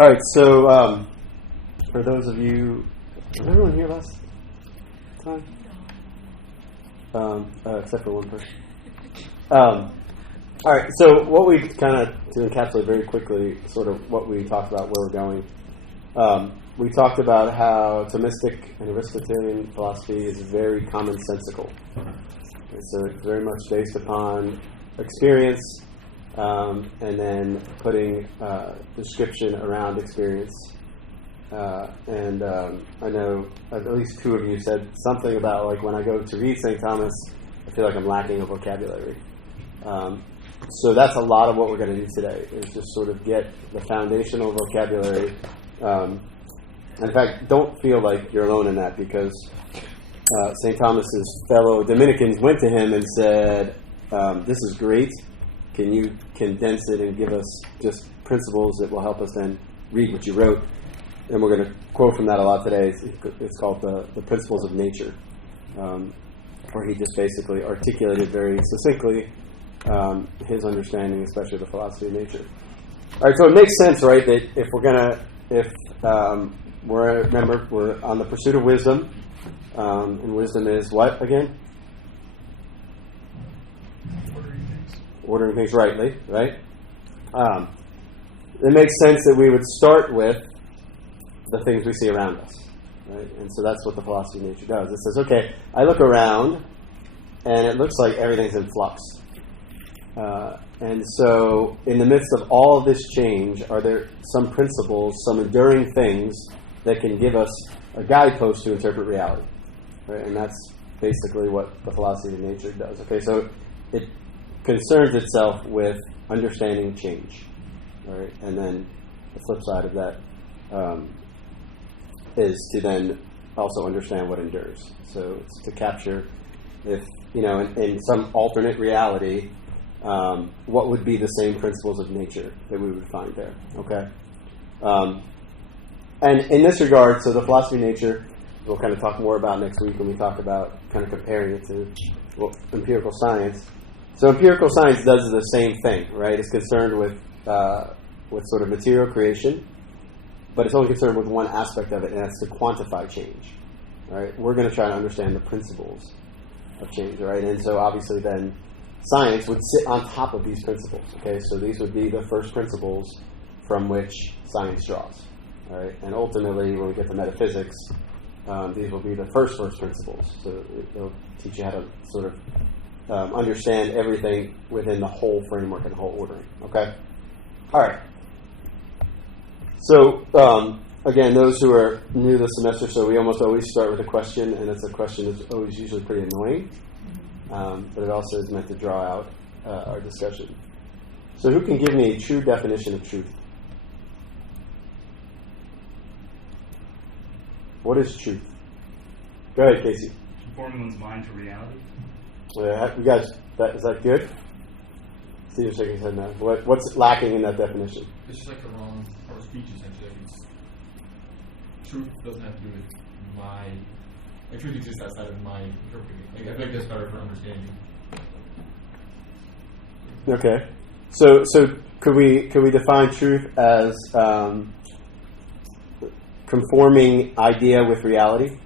All right, so for those of you, was everyone here last time? Except for one person. All right, so what we kind of, to encapsulate very quickly, sort of what we talked about, where we're going. We talked about how Thomistic and Aristotelian philosophy is very commonsensical. And so it's very much based upon experience, and then putting description around experience. And I know at least two of you said something about, like, when I go to read St. Thomas, I feel like I'm lacking a vocabulary. So that's a lot of what we're going to do today, is just sort of get the foundational vocabulary. In fact, don't feel like you're alone in that, because St. Thomas's fellow Dominicans went to him and said, this is great. Can you condense it and give us just principles that will help us then read what you wrote? And we're going to quote from that a lot today. It's called the Principles of Nature, where he just basically articulated very succinctly his understanding, especially of the philosophy of nature. All right, so it makes sense, right, that if we're on the pursuit of wisdom, and wisdom is what again? Ordering things rightly, right? It makes sense that we would start with the things we see around us, right? And so that's what the philosophy of nature does. It says, okay, I look around, and it looks like everything's in flux. And so in the midst of all of this change, are there some principles, some enduring things that can give us a guidepost to interpret reality? Right? And that's basically what the philosophy of nature does. Okay, so it concerns itself with understanding change. Right? And then the flip side of that is to then also understand what endures. So it's to capture, if, in some alternate reality, what would be the same principles of nature that we would find there, okay? And in this regard, so the philosophy of nature, we'll kind of talk more about next week when we talk about kind of comparing it to empirical science. So empirical science does the same thing, right? It's concerned with sort of material creation, but it's only concerned with one aspect of it, and that's to quantify change, right? We're going to try to understand the principles of change, right? And so obviously then science would sit on top of these principles, okay? So these would be the first principles from which science draws, all right? And ultimately, when we get to metaphysics, these will be the first principles. So it'll teach you how to sort of understand everything within the whole framework and the whole ordering, okay? All right. So, again, those who are new this semester, so we almost always start with a question, and it's a question that's always usually pretty annoying. But it also is meant to draw out our discussion. So who can give me a true definition of truth? What is truth? Go ahead, Casey. Conforming one's mind to reality. You guys, is that good? Steve's shaking his head now. What's lacking in that definition? It's just like the wrong part of speech, essentially. Truth doesn't have to do with my... Like, truth exists outside of my interpreting. Like, I think that's better for understanding. Okay, so could we define truth as conforming idea with reality,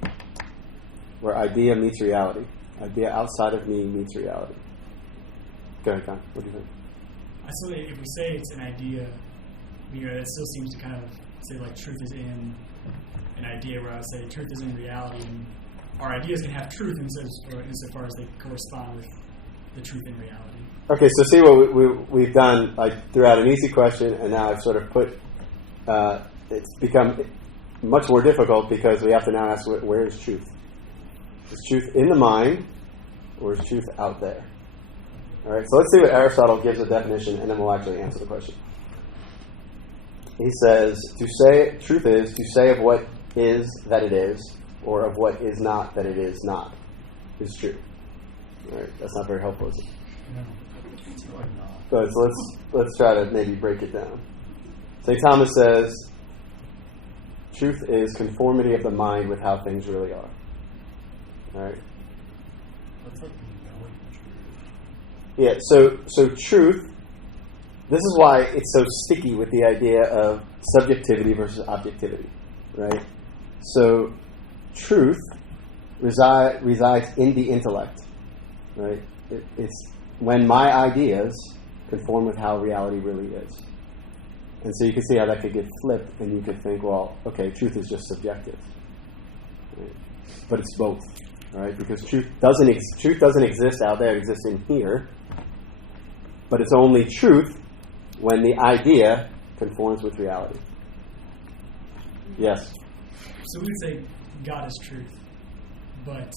where idea meets reality, idea outside of me meets reality? Go ahead, Con. What do you think? I still think if we say it's an idea, it still seems to kind of say like truth is in an idea, where I would say truth is in reality. And our ideas can have truth insofar as they correspond with the truth in reality. Okay, so see what we've done. I threw out an easy question, and now I've sort of put. It's become much more difficult because we have to now ask, where is truth? Is truth in the mind, or is truth out there? All right, so let's see what Aristotle gives a definition, and then we'll actually answer the question. He says, truth is to say of what is that it is, or of what is not that it is not, is true. All right, that's not very helpful, is it? No. Good, so let's try to maybe break it down. St. Thomas says, truth is conformity of the mind with how things really are. All right? Yeah, so truth, this is why it's so sticky with the idea of subjectivity versus objectivity, right? So truth resides in the intellect, right? It's when my ideas conform with how reality really is. And so you can see how that could get flipped, and you could think, well, okay, truth is just subjective. Right? But it's both, right? Because truth doesn't exist out there, it exists in here. But it's only truth when the idea conforms with reality. Yes? So we would say God is truth, but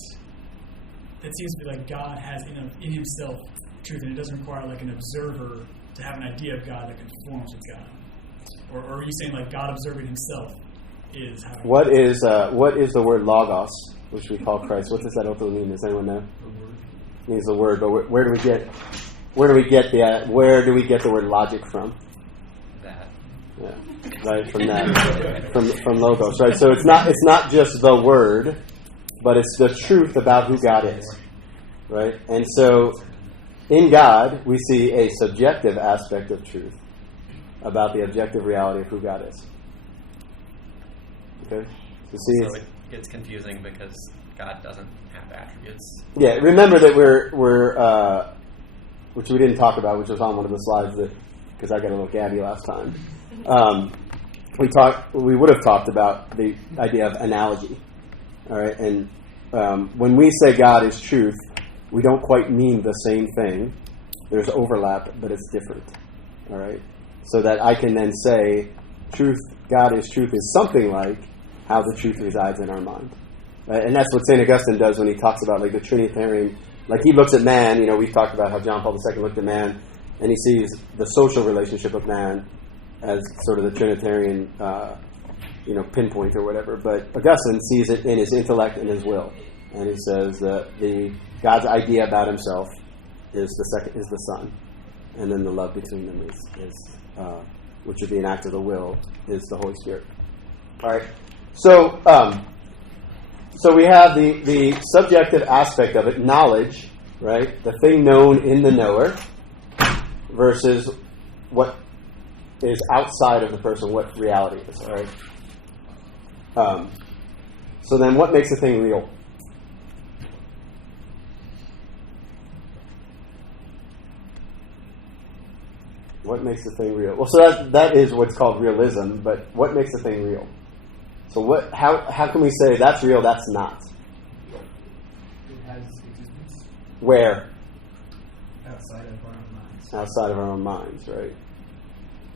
it seems to be like God has in himself truth, and it doesn't require like an observer to have an idea of God that conforms with God. Or are you saying like God observing himself is how? What is the word logos, which we call Christ? What does that ultimately mean? Does anyone know? It means the word, but where do we get the word logic from? That. Yeah, right, from that, from logos, right? So it's not just the word, but it's the truth about who God is, right? And so in God, we see a subjective aspect of truth about the objective reality of who God is. Okay? So it gets confusing because God doesn't have attributes. Yeah, remember that we're which we didn't talk about, which was on one of the slides because I got a little gabby last time. We would have talked about the idea of analogy. All right, and when we say God is truth, we don't quite mean the same thing. There's overlap, but it's different. All right, so that I can then say, God is truth is something like how the truth resides in our mind. Right? And that's what St. Augustine does when he talks about like the Trinitarian. Like he looks at man, we've talked about how John Paul II looked at man, and he sees the social relationship of man as sort of the Trinitarian, pinpoint or whatever. But Augustine sees it in his intellect and his will, and he says that God's idea about himself is the Son, and then the love between them is which would be an act of the will, is the Holy Spirit. All right, so. So we have the subjective aspect of it, knowledge, right? The thing known in the knower versus what is outside of the person, what reality is, all right? So then what makes a thing real? What makes a thing real? Well, so that is what's called realism, but what makes a thing real? So how can we say that's real, that's not? It has existence. Where? Outside of our own minds. Outside of our own minds, right?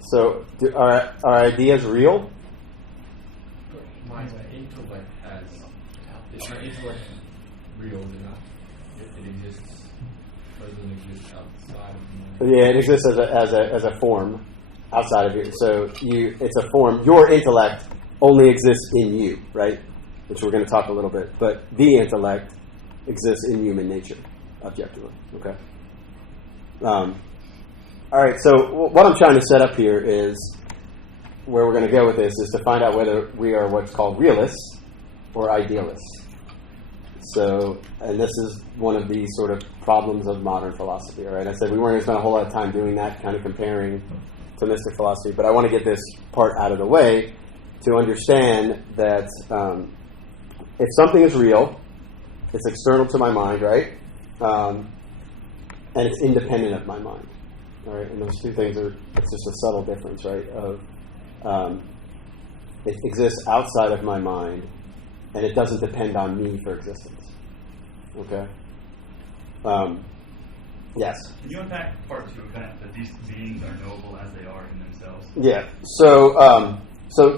So are ideas real? My intellect is my intellect real enough? It exists, but it doesn't exist outside of me. Yeah, it exists as a form outside of you. So it's a form. Your intellect only exists in you, right? Which we're going to talk a little bit. But the intellect exists in human nature, objectively. Okay. All right. So what I'm trying to set up here is where we're going to go with this is to find out whether we are what's called realists or idealists. So, and this is one of the sort of problems of modern philosophy. All right. I said we weren't going to spend a whole lot of time doing that, kind of comparing Thomistic philosophy, but I want to get this part out of the way to understand that if something is real, it's external to my mind, right? And it's independent of my mind. All right, and those two things it's just a subtle difference, right? It exists outside of my mind, and it doesn't depend on me for existence. Okay? Yes? Can you unpack part two of that these beings are knowable as they are in themselves? Yeah. So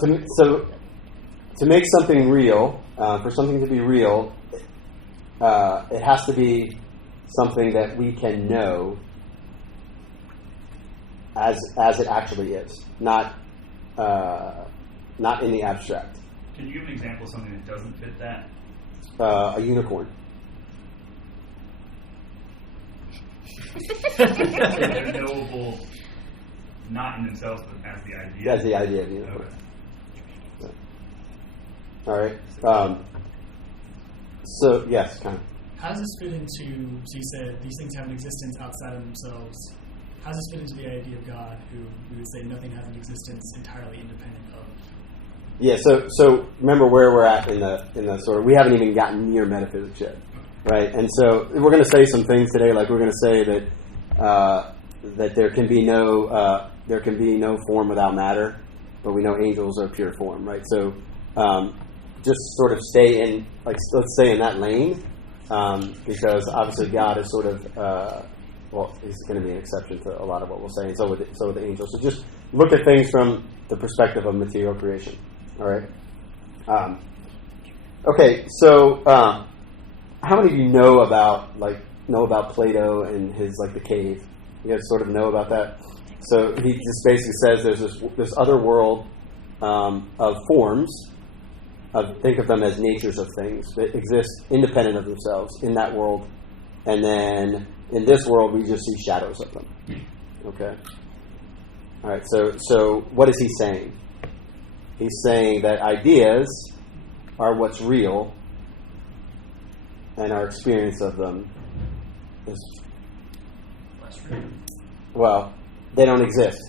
to make something real, for something to be real, it has to be something that we can know as it actually is, not in the abstract. Can you give an example of something that doesn't fit that? A unicorn. They're knowable, not in themselves, but as the idea. That's the idea of the unicorn. Okay. All right. So yes, kind of. How does this fit into? So you said these things have an existence outside of themselves. how does this fit into the idea of God, who we would say nothing has an existence entirely independent of? Yeah, so remember where we're at in the sort of, we haven't even gotten near metaphysics yet, right? And so we're going to say some things today, like we're going to say that there can be no form without matter, but we know angels are pure form, right? So just sort of stay in, like, let's stay in that lane, because obviously God is sort of he's going to be an exception to a lot of what we'll say, and so with the angels. So just look at things from the perspective of material creation. All right. Okay. So, how many of you know about Plato and his the cave? You guys sort of know about that. So he just basically says there's this other world of forms. Think of them as natures of things that exist independent of themselves in that world, and then in this world we just see shadows of them. Okay. All right. So what is he saying? He's saying that ideas are what's real, and our experience of them is, well, they don't exist,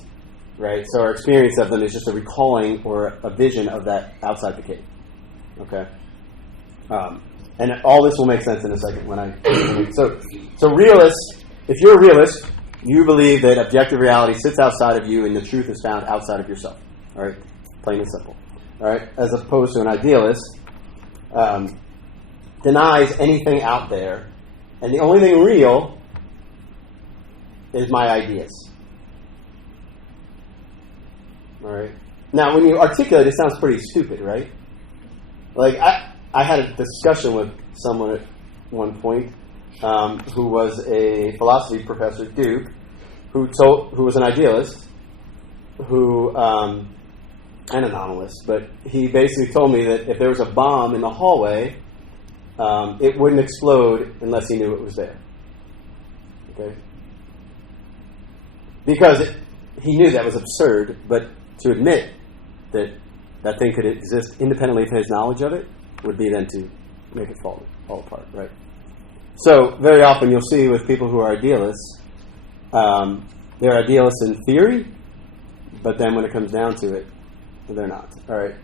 right? So our experience of them is just a recalling or a vision of that outside the cave. Okay? And all this will make sense in a second when I... So realists, if you're a realist, you believe that objective reality sits outside of you and the truth is found outside of yourself. All right? Plain and simple. All right? As opposed to an idealist, denies anything out there, and the only thing real is my ideas. All right? Now, when you articulate, it sounds pretty stupid, right? Like, I had a discussion with someone at one point who was a philosophy professor at Duke, who was an idealist, an anomalist, but he basically told me that if there was a bomb in the hallway, it wouldn't explode unless he knew it was there. Okay? Because he knew that was absurd, but to admit that that thing could exist independently of his knowledge of it would be then to make it fall apart, right? So very often you'll see with people who are idealists, they're idealists in theory, but then when it comes down to it, they're not. All right.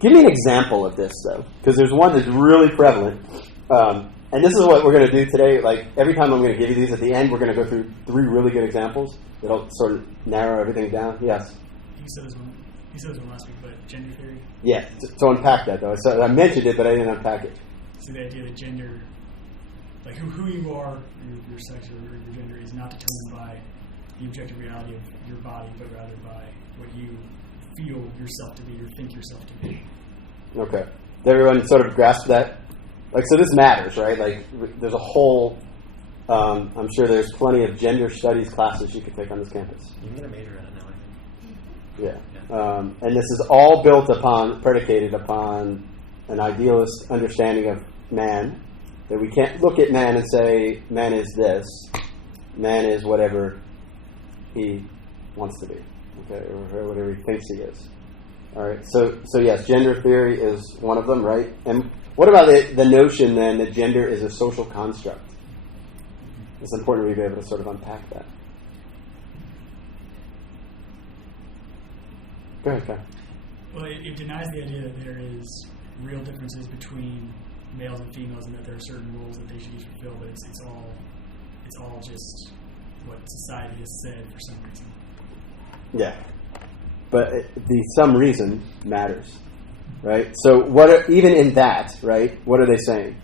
Give me an example of this, though, because there's one that's really prevalent. And this is what we're going to do today. Like, every time I'm going to give you these, at the end, we're going to go through 3 really good examples that'll sort of narrow everything down. Yes? You said this one last week, but gender theory? Yeah. So unpack that, though. So I mentioned it, but I didn't unpack it. So the idea that gender, like who you are, your sex or your gender, is not determined by the objective reality of your body, but rather by what you feel yourself to be or think yourself to be. Okay. Did everyone sort of grasp that? Like, so this matters, right? Like, there's a whole, I'm sure there's plenty of gender studies classes you could take on this campus. You can get a major in it now, I think. Yeah. And this is all predicated upon an idealist understanding of man, that we can't look at man and say, man is this, man is whatever he wants to be, okay, or whatever he thinks he is. All right, so yes, gender theory is one of them, right? And what about the notion, then, that gender is a social construct? It's important we be able to sort of unpack that. Go ahead, Kyle. Well, it denies the idea that there is real differences between males and females and that there are certain rules that they should each fulfill, but it's all just what society has said for some reason. Yeah. But the some reason matters, right? So even in that, right, what are they saying?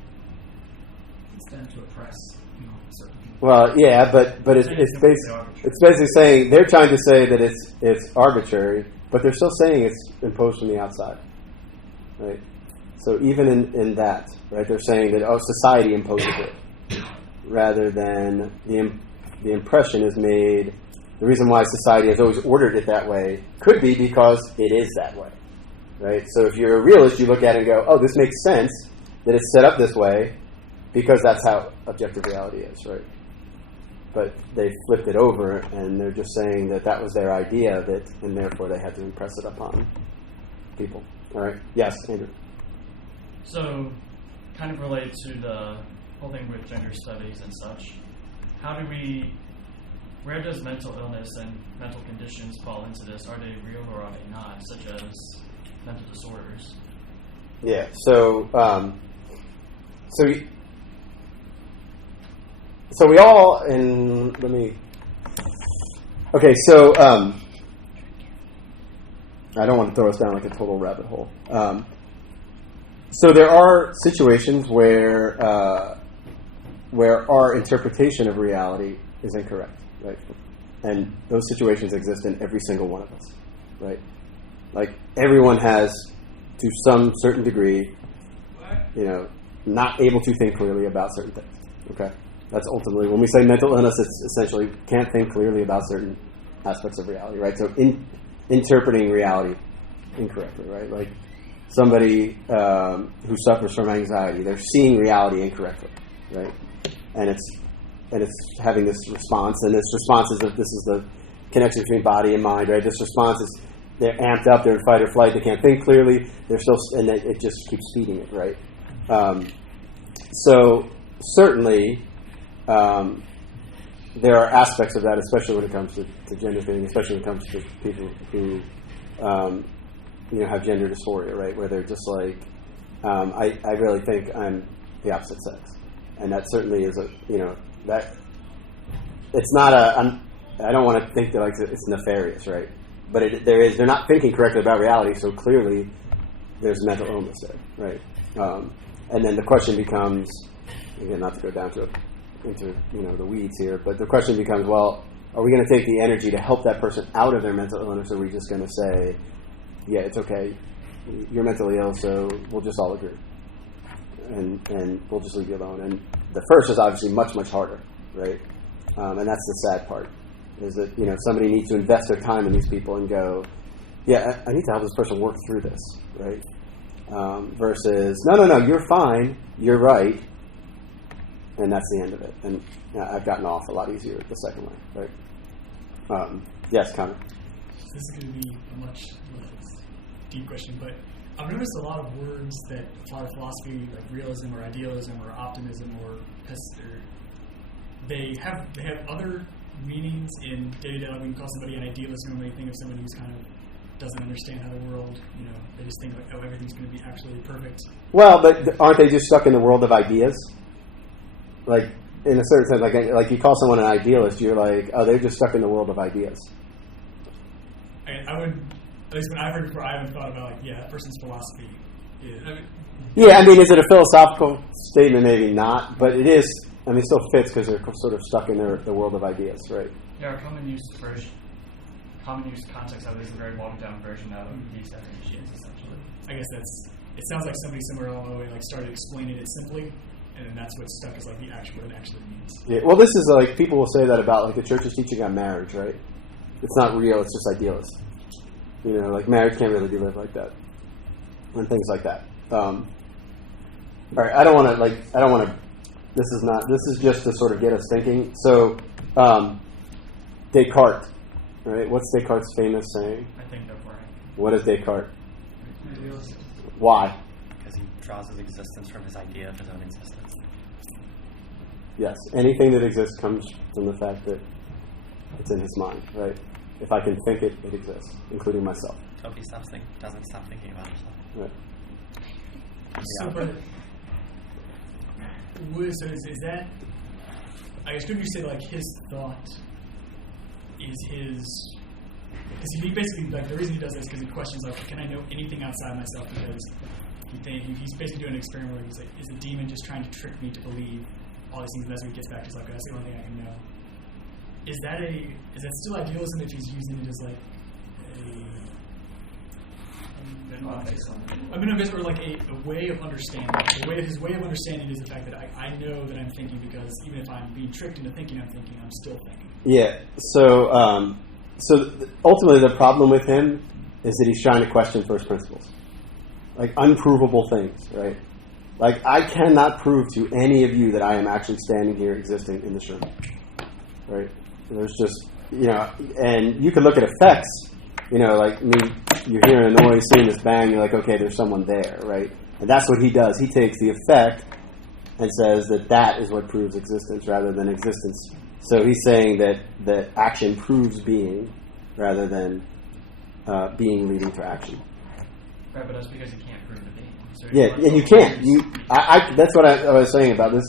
It's done to oppress, certain people. Well, yeah, but it's basically saying, they're trying to say that it's arbitrary, but they're still saying it's imposed from the outside, right? So even in that, right, they're saying that, society imposes it, rather than the impression is made. The reason why society has always ordered it that way could be because it is that way, right? So if you're a realist, you look at it and go, this makes sense that it's set up this way because that's how objective reality is, right? But they flipped it over, and they're just saying that was their idea, and therefore they had to impress it upon people. All right? Yes, Andrew. So, kind of related to the whole thing with gender studies and such, how do we Where does mental illness and mental conditions fall into this? Are they real or are they not, such as mental disorders? Yeah. So we all Okay. So I don't want to throw us down like a total rabbit hole. So there are situations where our interpretation of reality is incorrect, right? And those situations exist in every single one of us, right? Like everyone has, to some certain degree, not able to think clearly about certain things. Okay, that's ultimately when we say mental illness, it's essentially can't think clearly about certain aspects of reality, right? So interpreting reality incorrectly, right? Like somebody who suffers from anxiety, they're seeing reality incorrectly, right? And it's having this response, and this response is that this is the connection between body and mind, right? This response is they're amped up, they're in fight or flight, they can't think clearly, they're still, and it just keeps feeding it, right? So certainly there are aspects of that, especially when it comes to gender fitting, especially when it comes to people who have gender dysphoria, right? Where they're just like, I really think I'm the opposite sex, and that certainly is that it's not I don't want to think that like it's nefarious, right? But they're not thinking correctly about reality, so clearly there's mental illness there, right? And then the question becomes, again, not to go down into the weeds here, but the question becomes, well, are we going to take the energy to help that person out of their mental illness, or are we just going to say, yeah, it's okay, you're mentally ill, so we'll just all agree, and we'll just leave you alone? And the first is obviously much, much harder, right? And that's the sad part, is that somebody needs to invest their time in these people and go, yeah, I need to help this person work through this, right? Versus, no, you're fine, you're right, and that's the end of it. And I've gotten off a lot easier the second way, right? Yes, Connor. This is going to be a much less deep question, but I've noticed a lot of words that apply to philosophy, like realism or idealism or optimism or they have other meanings in day-to-day. Like when you call somebody an idealist, normally you think of somebody who's kind of doesn't understand how the world, they just think like, oh, everything's going to be actually perfect. Well, but aren't they just stuck in the world of ideas? Like, in a certain sense, like you call someone an idealist, you're like, oh, they're just stuck in the world of ideas. I would, at least when I've heard it before, I haven't thought about, like, yeah, that person's philosophy is... is it a philosophical statement? Maybe not, but it is, it still fits because they're sort of stuck in the world of ideas, right? Yeah, our common use context of it is a very watered down version of these definitions, essentially. I guess it sounds like somebody somewhere along the way started explaining it simply, and then that's what's stuck is like what it actually means. Yeah, well, this is like, people will say that about like the church's teaching on marriage, right? It's not real, it's just idealist. Like marriage can't really be lived like that. And things like that. All right, I don't want to, this is just to sort of get us thinking. So, Descartes, right? What's Descartes' famous saying? I think they're right. What is Descartes? Why? Because he draws his existence from his idea of his own existence. Yes, anything that exists comes from the fact that it's in his mind, right? If I can think it, it exists, including myself. So if he doesn't stop thinking about himself. Right. So, so is that, I guess, could you say like his thought is his, because he basically, like the reason he does this is because he questions like, can I know anything outside myself? Because he's basically doing an experiment where he's like, is the demon just trying to trick me to believe all these things? And that's when he gets back to like, that's the only thing I can know. Is that still idealism if he's using it as like or like a way of understanding? His way of understanding is the fact that I know that I'm thinking because even if I'm being tricked into thinking I'm thinking, I'm still thinking. Yeah. So ultimately the problem with him is that he's trying to question first principles, like unprovable things, right? Like I cannot prove to any of you that I am actually standing here existing in this room, right? There's just, and you can look at effects, like me, you're hearing a noise, seeing this bang, you're like, okay, there's someone there, right? And that's what he does. He takes the effect and says that is what proves existence rather than existence So he's saying that action proves being rather than being leading to action. Right, but that's because you can't prove the being. So Yeah, and you can't. That's what I was saying about this,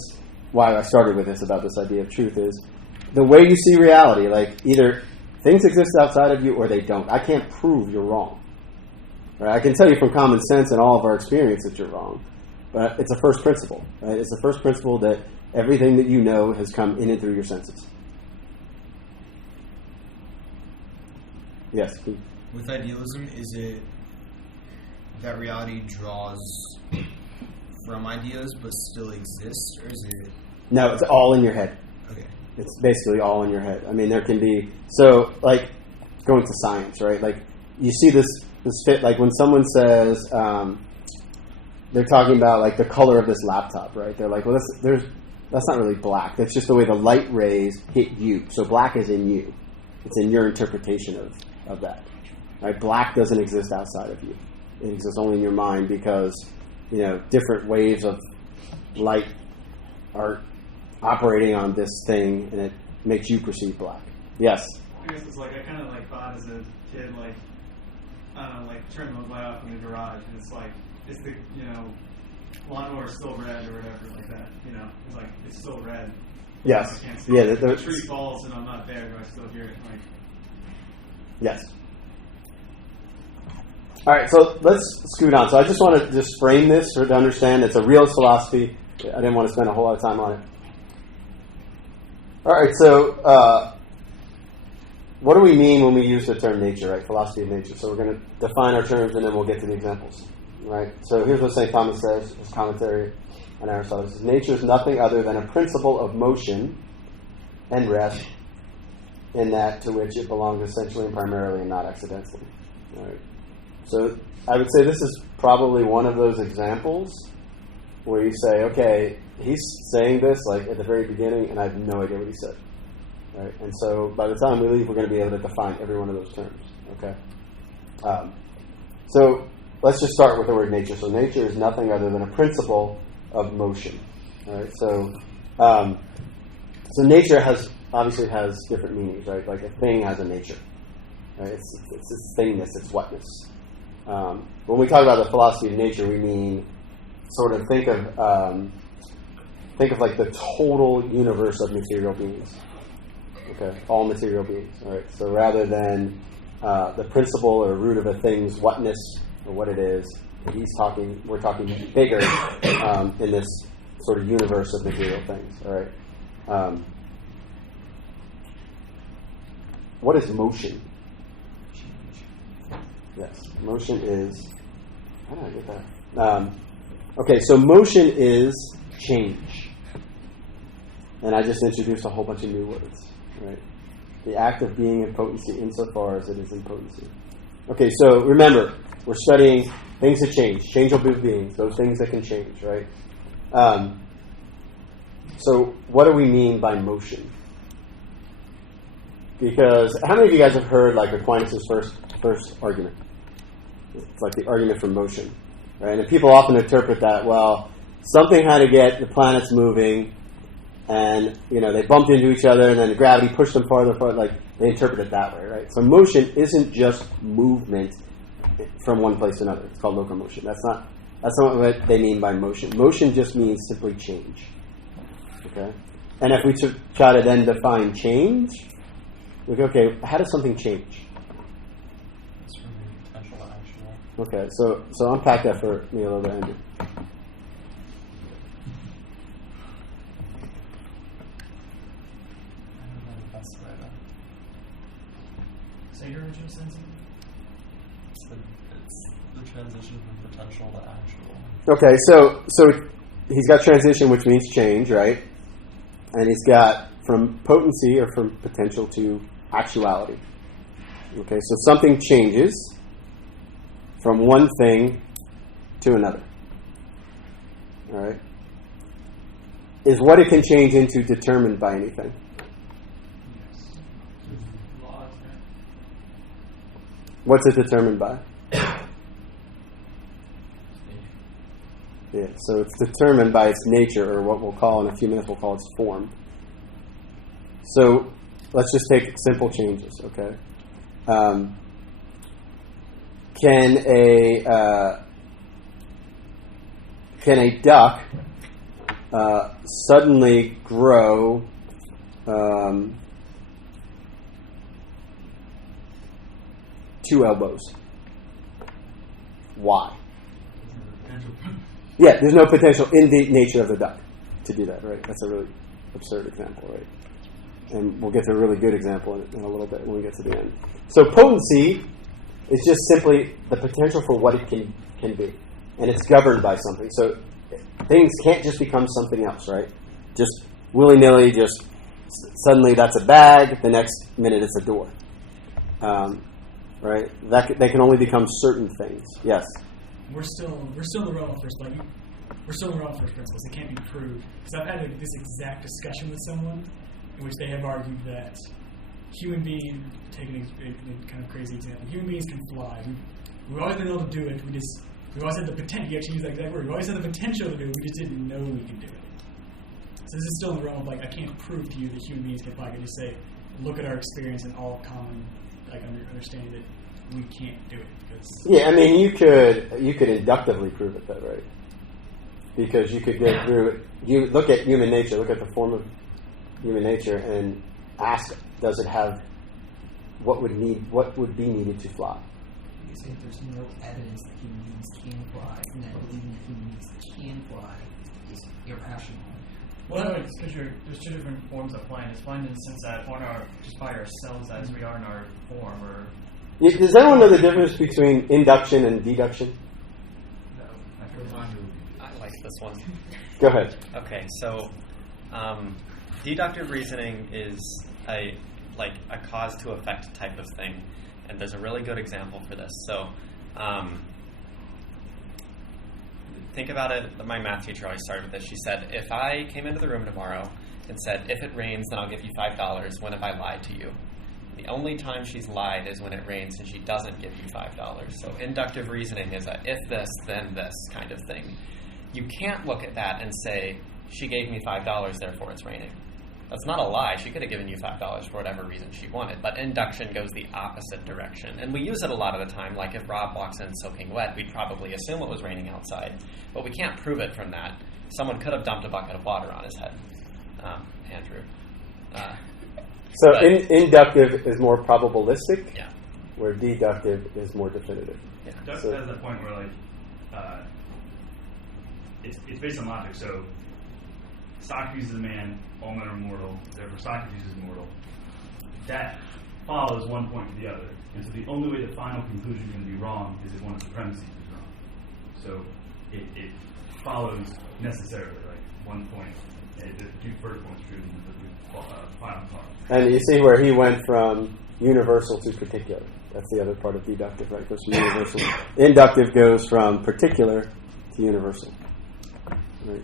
why I started with this, about this idea of truth, is the way you see reality, like either things exist outside of you or they don't. I can't prove you're wrong. Right? I can tell you from common sense and all of our experience that you're wrong. But it's a first principle. Right? It's the first principle that everything that you know has come in and through your senses. Yes, please. With idealism, is it that reality draws from ideas but still exists, or is it... No, it's all in your head. Okay. It's basically all in your head. I mean, there can be... So, like, going to science, right? Like, you see this fit, like when someone says, they're talking about, like, the color of this laptop, right? They're like, well, that's not really black. That's just the way the light rays hit you. So black is in you. It's in your interpretation of that. Right? Black doesn't exist outside of you. It exists only in your mind because, different waves of light are operating on this thing, and it makes you perceive black. Yes? I guess it's like, I kind of like thought as a kid, like, I don't know, like turn the light off in the garage, and it's like, is the, lawnmower still red or whatever like that, it's like, it's still red. Yes. I can't see Yeah, it. The tree falls and I'm not there, do I still hear it? Like, yes. All right, so let's scoot on. So I just want to just frame this to understand it's a realist philosophy. I didn't want to spend a whole lot of time on it. All right, so what do we mean when we use the term nature, right? Philosophy of nature. So we're going to define our terms and then we'll get to the examples, right? So here's what St. Thomas says, his commentary on Aristotle. It says, nature is nothing other than a principle of motion and rest in that to which it belongs essentially and primarily and not accidentally. All right. So I would say this is probably one of those examples where you say, okay, he's saying this like at the very beginning and I have no idea what he said. Right? And so by the time we leave, we're going to be able to define every one of those terms. Okay. So let's just start with the word nature. So nature is nothing other than a principle of motion. All right. So nature obviously has different meanings, right? Like a thing has a nature. Right? It's its thingness, its whatness. When we talk about the philosophy of nature, we mean sort of think of like the total universe of material beings. Okay, all material beings. All right. So rather than the principle or root of a thing's whatness or what it is, we're talking bigger in this sort of universe of material things. All right. What is motion? Yes, motion is. How did I get that? Okay, so motion is change, and I just introduced a whole bunch of new words. Right, the act of being in potency insofar as it is in potency. Okay, so remember, we're studying things that change, changeable beings, those things that can change. Right. So what do we mean by motion? Because how many of you guys have heard like Aquinas' first argument? It's like the argument for motion, right? And people often interpret that, well, something had to get the planets moving, and they bumped into each other, and then the gravity pushed them farther apart. Like they interpret it that way, right? So motion isn't just movement from one place to another. It's called locomotion. That's not what they mean by motion. Motion just means simply change. Okay, and if we try to then define change, we go, okay, how does something change? Okay, so unpack that for me a little bit, Andrew. Say your original sense. It's the transition from potential to actual. Okay, so he's got transition, which means change, right? And he's got from potency or from potential to actuality. Okay, so something changes from one thing to another. All right? Is what it can change into determined by anything? Laws, right? What's it determined by? Yeah, so it's determined by its nature, or what we'll call in a few minutes, we'll call its form. So let's just take simple changes, okay? Can a duck suddenly grow 2 elbows? Why? Yeah, there's no potential in the nature of the duck to do that, right? That's a really absurd example, right? And we'll get to a really good example in a little bit when we get to the end. So potency is just simply the potential for what it can be. And it's governed by something. So things can't just become something else, right? Just willy-nilly, just suddenly that's a bag, the next minute it's a door. Right? They can only become certain things. Yes? We're still in the realm of first, we're still in the realm of first principles. It can't be proved. Because I've had this exact discussion with someone in which they have argued that human beings, taking a kind of crazy example, human beings can fly. We've always been able to do it. We've always had the potential. You actually use that exact word. We've always had the potential to do it. We just didn't know we could do it. So this is still in the realm of I can't prove to you that human beings can fly. I can just say, look at our experience and all common understanding that we can't do it. Yeah, I mean, you could inductively prove it, though, right? Because you could go through it. You look at human nature, look at the form of human nature, and ask, does it have what would be needed to fly? You say there's no evidence that human beings can fly, and that believing that human beings can fly is irrational. Well, it's because there's 2 different forms of flying. It's flying in the sense that just by ourselves as we are in our form, or... Does anyone know the difference between induction and deduction? No. I like this one. Go ahead. Okay, so deductive reasoning is a cause to effect type of thing, and there's a really good example for this. So think about it. My math teacher always started with this. She said, if I came into the room tomorrow and said, if it rains, then I'll give you $5, when have I lied to you? The only time she's lied is when it rains and she doesn't give you $5. So inductive reasoning is a if this, then this kind of thing. You can't look at that and say, she gave me $5, therefore it's raining. That's not a lie. She could have given you $5 for whatever reason she wanted. But induction goes the opposite direction. And we use it a lot of the time. Like if Rob walks in soaking wet, we'd probably assume it was raining outside. But we can't prove it from that. Someone could have dumped a bucket of water on his head. Andrew. So inductive is more probabilistic, yeah, where deductive is more definitive. Yeah. That's So- the point where it's based on logic. So Socrates is a man, all men are mortal, therefore Socrates is mortal. That follows one point to the other. And so the only way the final conclusion can be wrong is if one of the premises is wrong. So it follows necessarily, one point, the 2 first points true and the final part. And you see where he went from universal to particular. That's the other part of deductive, right? Goes from universal. Inductive goes from particular to universal. Right.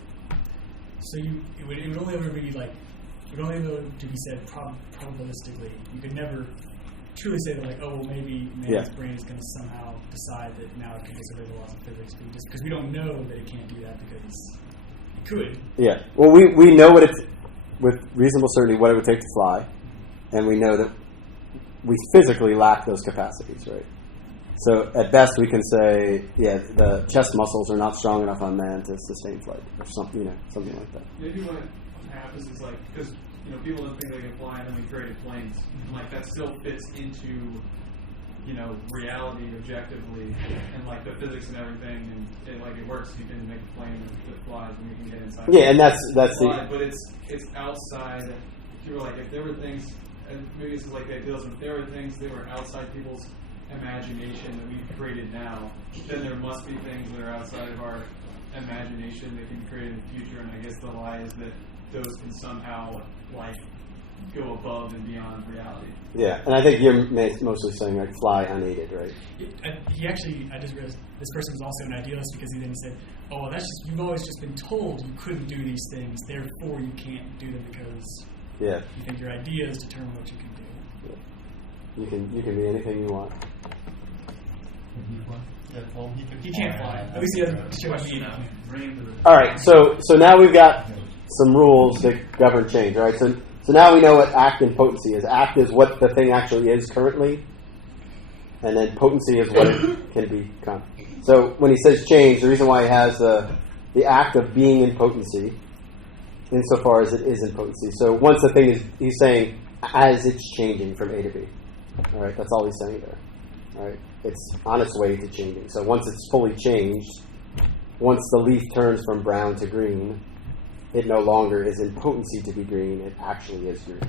So it would only ever be it would only ever to be said probabilistically. You could never truly say that maybe man's brain is going to somehow decide that now it can disobey the laws of physics, because we don't know that it can't do that because it could. Yeah. Well, we know with reasonable certainty what it would take to fly, and we know that we physically lack those capacities, right? So at best we can say, the chest muscles are not strong enough on man to sustain flight, or something like that. Maybe what happens is because people don't think they can fly, and then we created planes, and that still fits into reality objectively, and the physics and everything, and it works. You can make a plane that flies, and you can get inside. Yeah, and that's fly, but it's outside. If there were things, and maybe this is like the Idealism, if there were things that were outside people's imagination that we've created now, then there must be things that are outside of our imagination that can be created in the future. And I guess the lie is that those can somehow go above and beyond reality. Yeah, and I think you're mostly saying fly unaided, right? I just realized this person was also an idealist, because he then said, "Oh, well, that's just you've always just been told you couldn't do these things, therefore you can't do them because you think your ideas determine what you can do." Yeah. You can be anything you want. He can't fly. At least he hasn't shown me. All right, so now we've got some rules that govern change. All right, so So now we know what act and potency is. Act is what the thing actually is currently, and then potency is what it can become. So when he says change, the reason why he has the act of being in potency, insofar as it is in potency. So once the thing is, he's saying, as it's changing from A to B. All right, that's all he's saying there. All right, it's on its way to changing. So once it's fully changed, once the leaf turns from brown to green, it no longer is in potency to be green. It actually is green.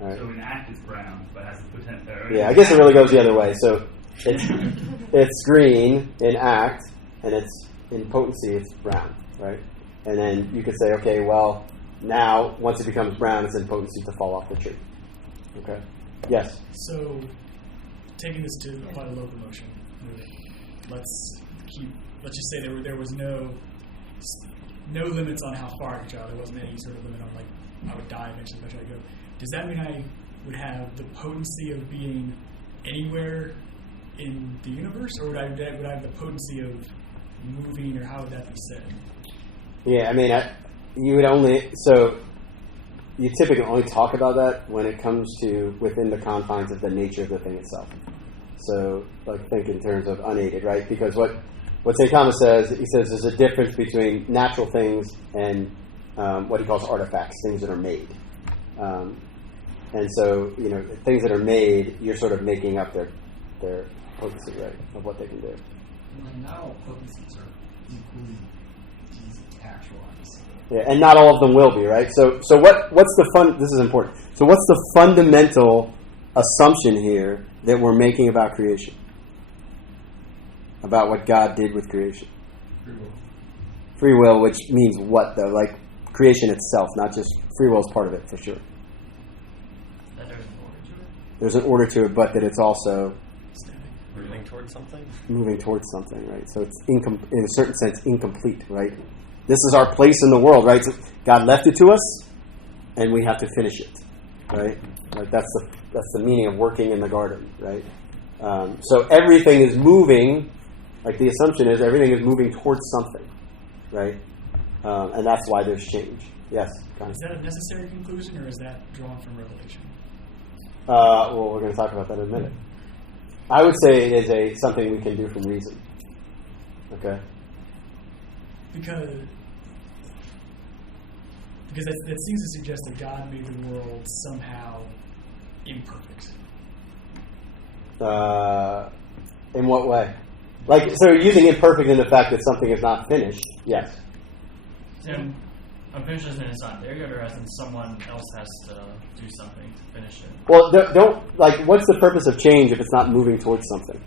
All right. So an act is brown, but has the potential. Yeah, I guess it really goes the other way. So it's green in act, and it's in potency, it's brown, right? And then you could say, okay, well, now once it becomes brown, it's in potency to fall off the tree. Okay. Yes. So, taking this to apply to locomotion, let's just say there was no limits on how far I could travel. There wasn't any sort of limit on, like, I would die eventually if I tried to go. Does that mean I would have the potency of being anywhere in the universe, or would I have the potency of moving, or how would that be said? Yeah, I mean, you typically only talk about that when it comes to within the confines of the nature of the thing itself. So, like, think in terms of unaided, right? Because what St. Thomas says, he says there's a difference between natural things and what he calls artifacts, things that are made. And so, things that are made, you're sort of making up their potency, right, of what they can do. And not all potencies are equally easy to actualize. Yeah, and not all of them will be, right? So what's the this is important. So what's the fundamental assumption here that we're making about creation? About what God did with creation? Free will. Free will, which means what, though? Like, creation itself, not just free will is part of it, for sure. That there's an order to it. There's an order to it, but that it's also Moving towards something? moving towards something, right? So it's, in a certain sense, incomplete, right? This is our place in the world, right? So God left it to us, and we have to finish it, right? Like that's the meaning of working in the garden, right? So everything is moving, like the assumption is everything is moving towards something, right? And that's why there's change. Yes? Is that a necessary conclusion, or is that drawn from Revelation? Well, we're going to talk about that in a minute. I would say it is something we can do from reason. Okay? Because that seems to suggest that God made the world somehow imperfect. In what way? Like, so you're using imperfect in the fact that something is not finished. Yes. Tim, unfinished isn't it's not there yet, or as in someone else has to do something to finish it? Well, don't like. What's the purpose of change if it's not moving towards something?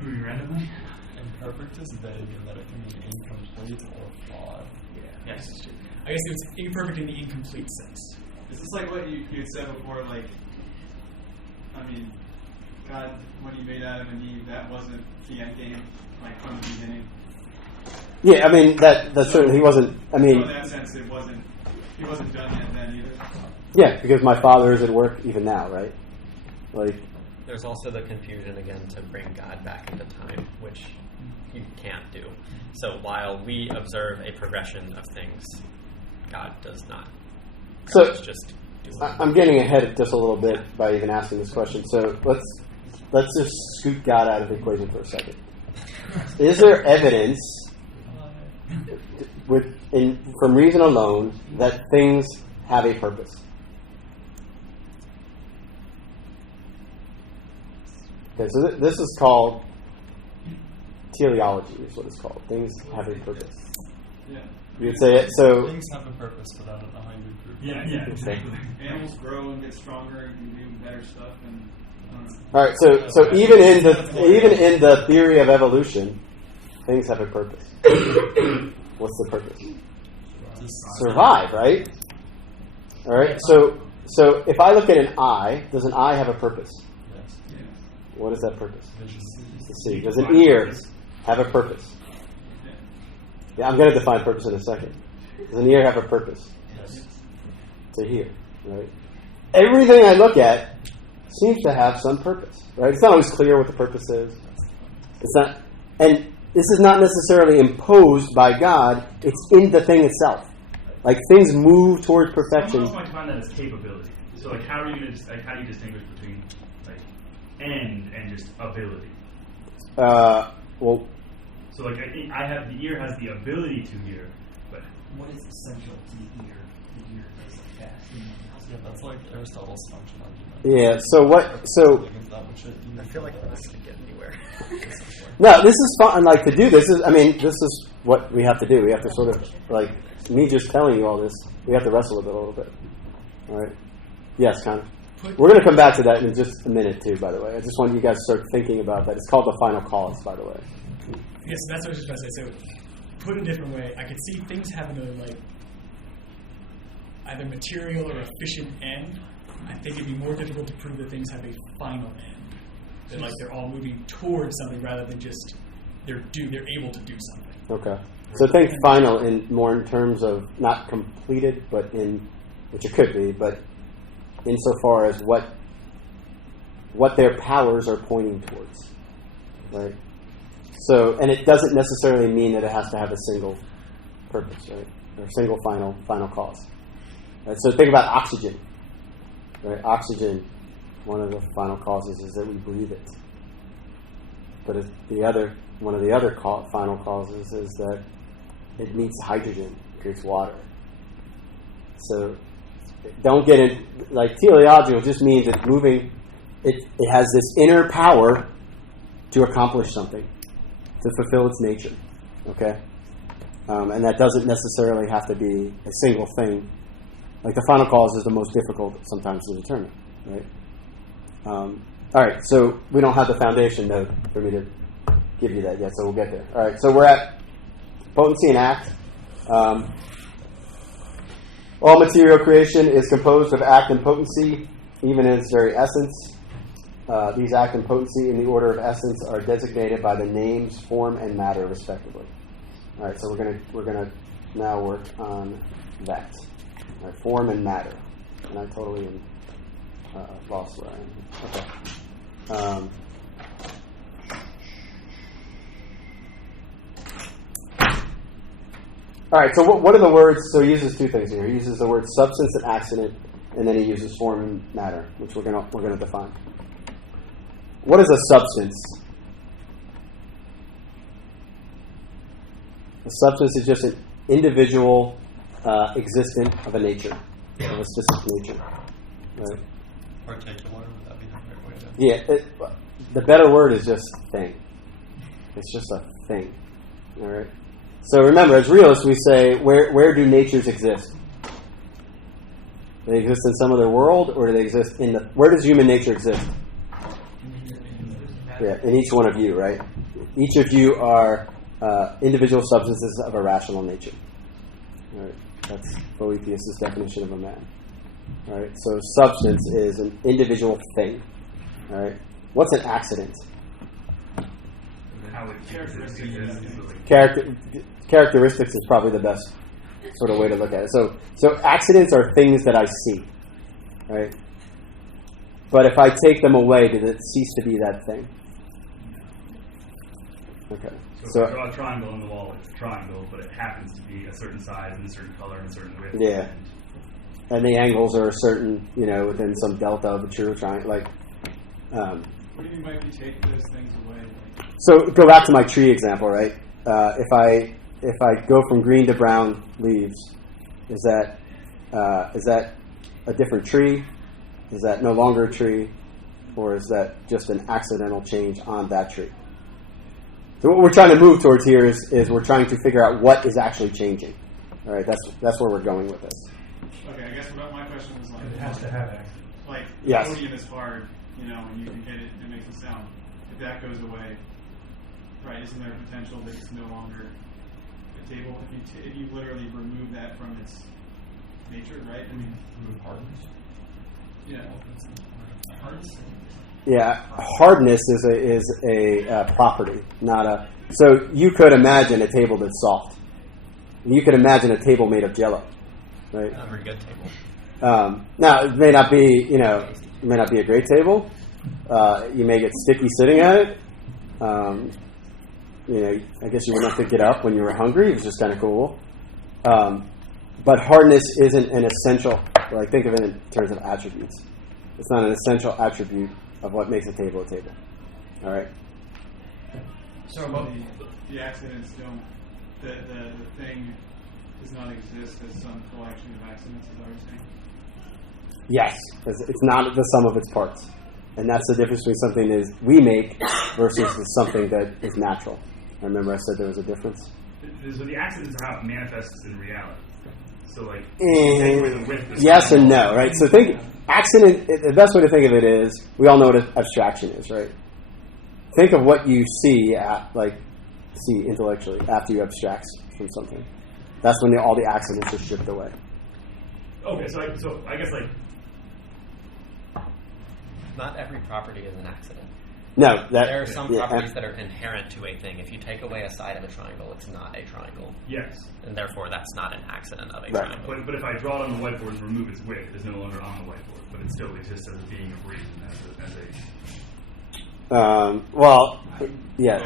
Moving randomly? Imperfect is vague in that it can be incomplete or flawed. Yes, that's true. I guess it's imperfect in the incomplete sense. Is this like what you had said before? Like, I mean, God, when He made Adam and Eve, that wasn't the end game, like from the beginning. Yeah, I mean that's certainly he wasn't. I mean, So in that sense, He wasn't done yet then either. yeah, because my Father is at work even now, right? Like, There's also the confusion again to bring God back into time, which you can't do. So while we observe a progression of things, God does not. So, God is just doing I'm getting ahead just a little bit by even asking this question. So let's just scoot God out of the equation for a second. Is there evidence from reason alone that things have a purpose? Okay, so this is called teleology, is what it's called. Things have a purpose. Yeah. You'd say it. So Things have a purpose, but I don't know how you would prove it. Yeah, exactly. Animals grow and get stronger and can do better stuff, and I don't know. all right, so even in the theory of evolution, things have a purpose. What's the purpose? Survive, right? All right. So if I look at an eye, does an eye have a purpose? Yes. What is that purpose? Vision. To see. Does an ear have a purpose? Yeah, I'm going to define purpose in a second. Does an ear have a purpose? Yes. To hear, right? Everything I look at seems to have some purpose, right? It's not always clear what the purpose is. It's not, and this is not necessarily imposed by God. It's in the thing itself. Like things move towards perfection. Someone else might define that as capability. So like, how do you distinguish between like end and just ability? Well, So like, I have the ear has the ability to hear, but What is essential to the ear? The ear is like that. Yeah, that's like Aristotle's function argument. yeah. So what? So I feel like this could get anywhere. no, this is fun. Like to do this is. I mean, this is what we have to do. We have to sort of like me just telling you all this. We have to wrestle with it a little bit. All right. Yes, Connor. We're going to come back to that in just a minute too. By the way, I just want you guys to start thinking about that. It's called the final cause. By the way. Yes, that's what I was just about to say. So, put a different way, I could see things having a like either material or efficient end. I think it'd be more difficult to prove that things have a final end. That like they're all moving towards something rather than just they're able to do something. Okay. So think final in more in terms of not completed, but in which it could be, but insofar as what their powers are pointing towards, right? So, and it doesn't necessarily mean that it has to have a single purpose, right? Or single final cause. Right? So think about oxygen, right? Oxygen, one of the final causes is that we breathe it. But one of the other final causes is that it meets hydrogen, creates water. So don't get in, like teleology just means it's moving, it has this inner power to accomplish something, to fulfill its nature, okay? And that doesn't necessarily have to be a single thing. Like the final cause is the most difficult sometimes to determine, right? All right, so we don't have the foundation though for me to give you that yet, so we'll get there. All right, so we're at potency and act. All material creation is composed of act and potency, even in its very essence. These act and potency in the order of essence are designated by the names, form, and matter, respectively. All right, so we're gonna now work on that. All right, form and matter, and I totally lost where I am. Okay. All right, so what are the words? So he uses two things here. He uses the word substance and accident, and then he uses form and matter, which we're gonna define. What is a substance? A substance is just an individual existent of a nature, of a specific nature. Right? Particular, would that be the right way to? Yeah, the better word is just thing. It's just a thing. All right. So remember, as realists, we say, where do natures exist? Do they exist in some other world, or do they exist in where does human nature exist? Yeah, in each one of you, right? Each of you are individual substances of a rational nature. All right, that's Boethius' definition of a man. All right, so substance is an individual thing. All right, what's an accident? how it Characteristics is probably the best sort of way to look at it. So accidents are things that I see, right? But if I take them away, does it cease to be that thing? Okay. So if I draw a triangle on the wall, it's a triangle, but it happens to be a certain size and a certain color and a certain width. Yeah. And the angles are a certain, within some delta of a true triangle. Like, What do you mean by if you take those things away? so go back to my tree example, right? If I go from green to brown leaves, is that a different tree? Is that no longer a tree, or is that just an accidental change on that tree? So what we're trying to move towards here is we're trying to figure out what is actually changing. All right, that's where we're going with this. Okay, I guess my question was like, It has to have action. like Yes. the podium is hard, and you can hit it and it makes a sound. If that goes away, right? Isn't there a potential that it's no longer a table? If you literally remove that from its nature, right? I mean, Remove hardness. yeah. Yeah, hardness is a property, not a. So you could imagine a table that's soft. You could imagine a table made of Jell-O, right? Not a very good table. Now it may not be, it may not be a great table. You may get sticky sitting at it. I guess you wouldn't have to get up when you were hungry. It was just kind of cool. but hardness isn't an essential. Like think of it in terms of attributes. It's not an essential attribute of what makes a table a table. All right. So the accidents don't. The thing does not exist as some collection of accidents. Is that what you're saying? Yes, it's not the sum of its parts, and that's the difference between something that is we make versus something that is natural. Remember, I said there was a difference. So the accidents are how it manifests in reality. So like, take away the width, yes and no, right? So think accident. The best way to think of it is we all know what abstraction is, right? Think of what you see intellectually after you abstract from something. That's when all the accidents are stripped away. Okay, so I guess like not every property is an accident. No, there are some properties that are inherent to a thing. If you take away a side of a triangle, it's not a triangle. Yes. And therefore, that's not an accident of a right. triangle. But if I draw it on the whiteboard and remove its width, it's no longer on the whiteboard, but it still exists as a being of reason, yeah.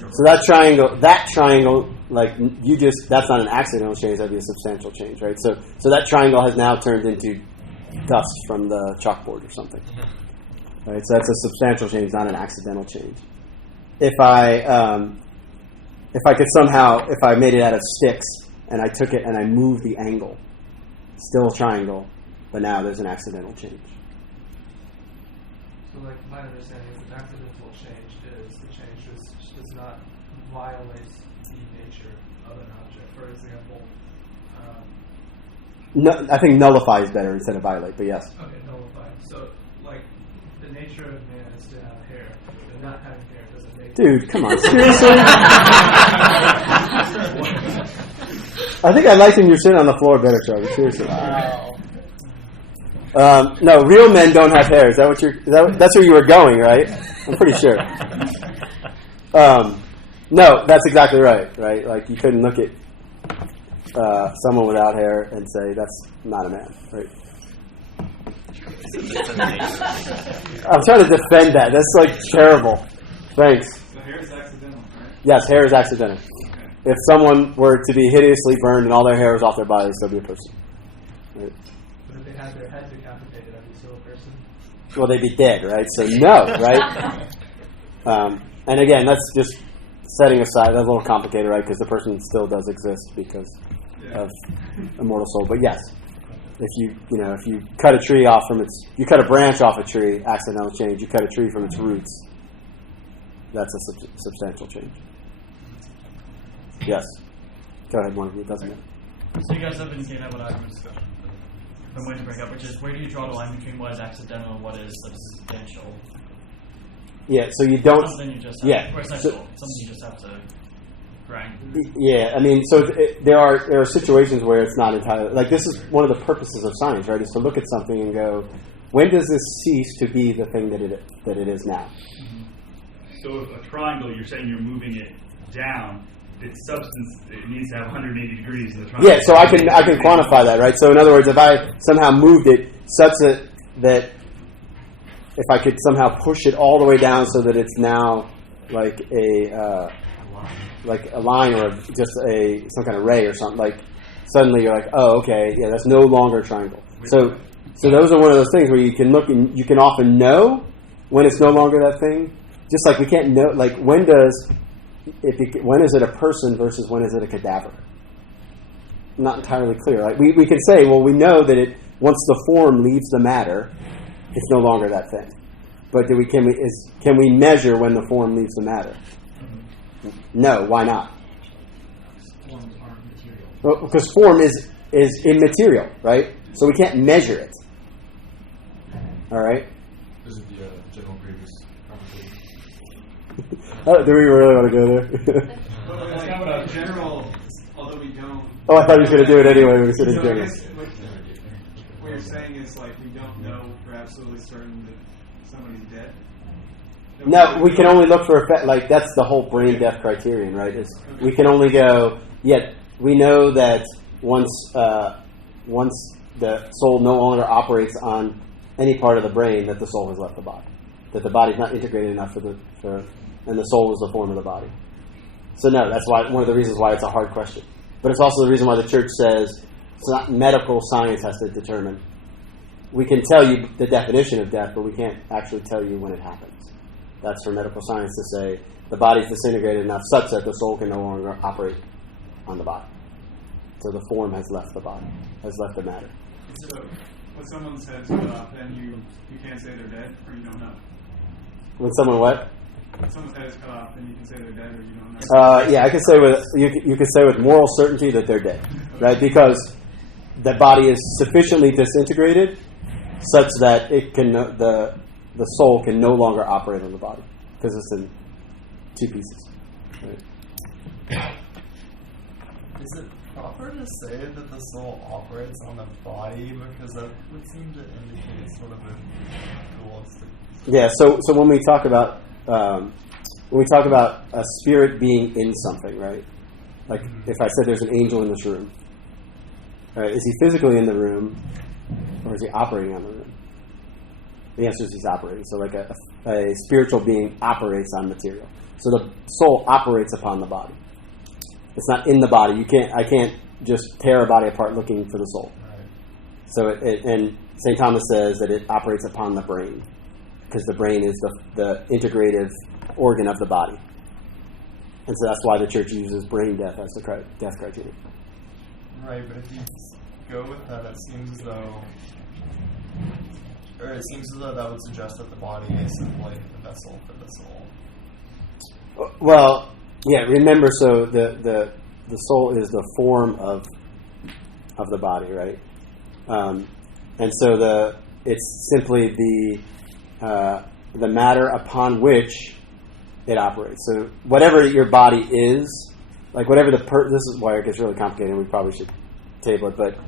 So that triangle, like that's not an accidental change. That'd be a substantial change, right? So that triangle has now turned into dust from the chalkboard or something. Right, so that's a substantial change, not an accidental change. If I could somehow, if I made it out of sticks and I took it and I moved the angle, still a triangle, but now there's an accidental change. So, like my understanding is an accidental change is the change does not violate the nature of an object. For example, no, I think nullify is better instead of violate, but yes. Okay, nullify. So, like. The nature of man is to have hair, and not having hair doesn't make. Dude, come on, seriously? I think I liked when you're sitting on the floor better, Charlie. Seriously. Wow. No, real men don't have hair. Is that what that's where you were going, right? I'm pretty sure. No, that's exactly right. Right, like you couldn't look at someone without hair and say that's not a man, right? I'm trying to defend that. That's like terrible. Thanks. So hair is accidental, right? Yes, hair is accidental. Okay. If someone were to be hideously burned and all their hair was off their body, they'd still be a person. Right? But if they had their head decapitated, that'd be still a person? Well, they'd be dead, right? So no, right? And again, that's just setting aside. That's a little complicated, right? Because the person still does exist because of immortal soul. But yes. If you cut a tree off you cut a branch off a tree, accidental change. You cut a tree from its roots, that's a substantial change. Yes. Go ahead, one of you. It doesn't matter. So you guys have been getting at what I was going to bring up, which is where do you draw the line between what is accidental and what is substantial? Yeah. So you don't. Something you just have, or essential. Something you just have to. Right. Yeah, I mean, so there are situations where it's not entirely like this is one of the purposes of science, right? Is to look at something and go, when does this cease to be the thing that it is now? Mm-hmm. So if a triangle, you're saying you're moving it down, its substance it needs to have 180 degrees in the triangle. Yeah, so I can quantify that, right? So in other words, if I somehow moved it such that if I could somehow push it all the way down so that it's now like a line or just some kind of ray or something, like suddenly you're like, oh, okay, yeah, that's no longer a triangle. So those are one of those things where you can look and you can often know when it's no longer that thing. Just like we can't know, like when is it a person versus when is it a cadaver? Not entirely clear. Like we can say, well, we know that once the form leaves the matter, it's no longer that thing. But can we measure when the form leaves the matter? No, why not? Forms aren't material. Well, because form is immaterial, right? So we can't measure it. All right? This would be a general previous conversation. Do we really want to go there? Well, it's kind of a general, although we don't. Oh, I thought he was going to do it anyway when we said in general. What you're saying is like we don't know for absolutely certain that somebody's dead. No, we can only look for effect. Like that's the whole brain death criterion, right? Is we can only go. Yet we know that once the soul no longer operates on any part of the brain, that the soul has left the body. That the body's not integrated enough and the soul is the form of the body. So no, that's why one of the reasons why it's a hard question. But it's also the reason why the church says It's not medical science has to determine. We can tell you the definition of death, but we can't actually tell you when it happens. That's for medical science to say the body's disintegrated enough such that the soul can no longer operate on the body. So the form has left the body, has left the matter. So when someone's head's cut off, then you can't say they're dead, or you don't know. When someone what? When someone's head is cut off, then you can say they're dead, or you don't know. Yeah, I could say you could say with moral certainty that they're dead, right? Because the body is sufficiently disintegrated such that it can the soul can no longer operate on the body because it's in two pieces. Right? Is it proper to say that the soul operates on the body, because that would seem to indicate sort of a dualistic? Yeah. So when we talk about a spirit being in something, right? Like if I said there's an angel in this room, right? Is he physically in the room, or is he operating on the room? The answer is he's operating. So like a spiritual being operates on material. So the soul operates upon the body. It's not in the body. I can't just tear a body apart looking for the soul. Right. So and St. Thomas says that it operates upon the brain, because the brain is the integrative organ of the body. And so that's why the church uses brain death as the death criteria. Right, but if you go with that, it seems as though that would suggest that the body is simply a vessel for the soul. Well, yeah. Remember, so the soul is the form of the body, right? And so it's simply the matter upon which it operates. So whatever your body is, like whatever this is why it gets really complicated, and we probably should table it, but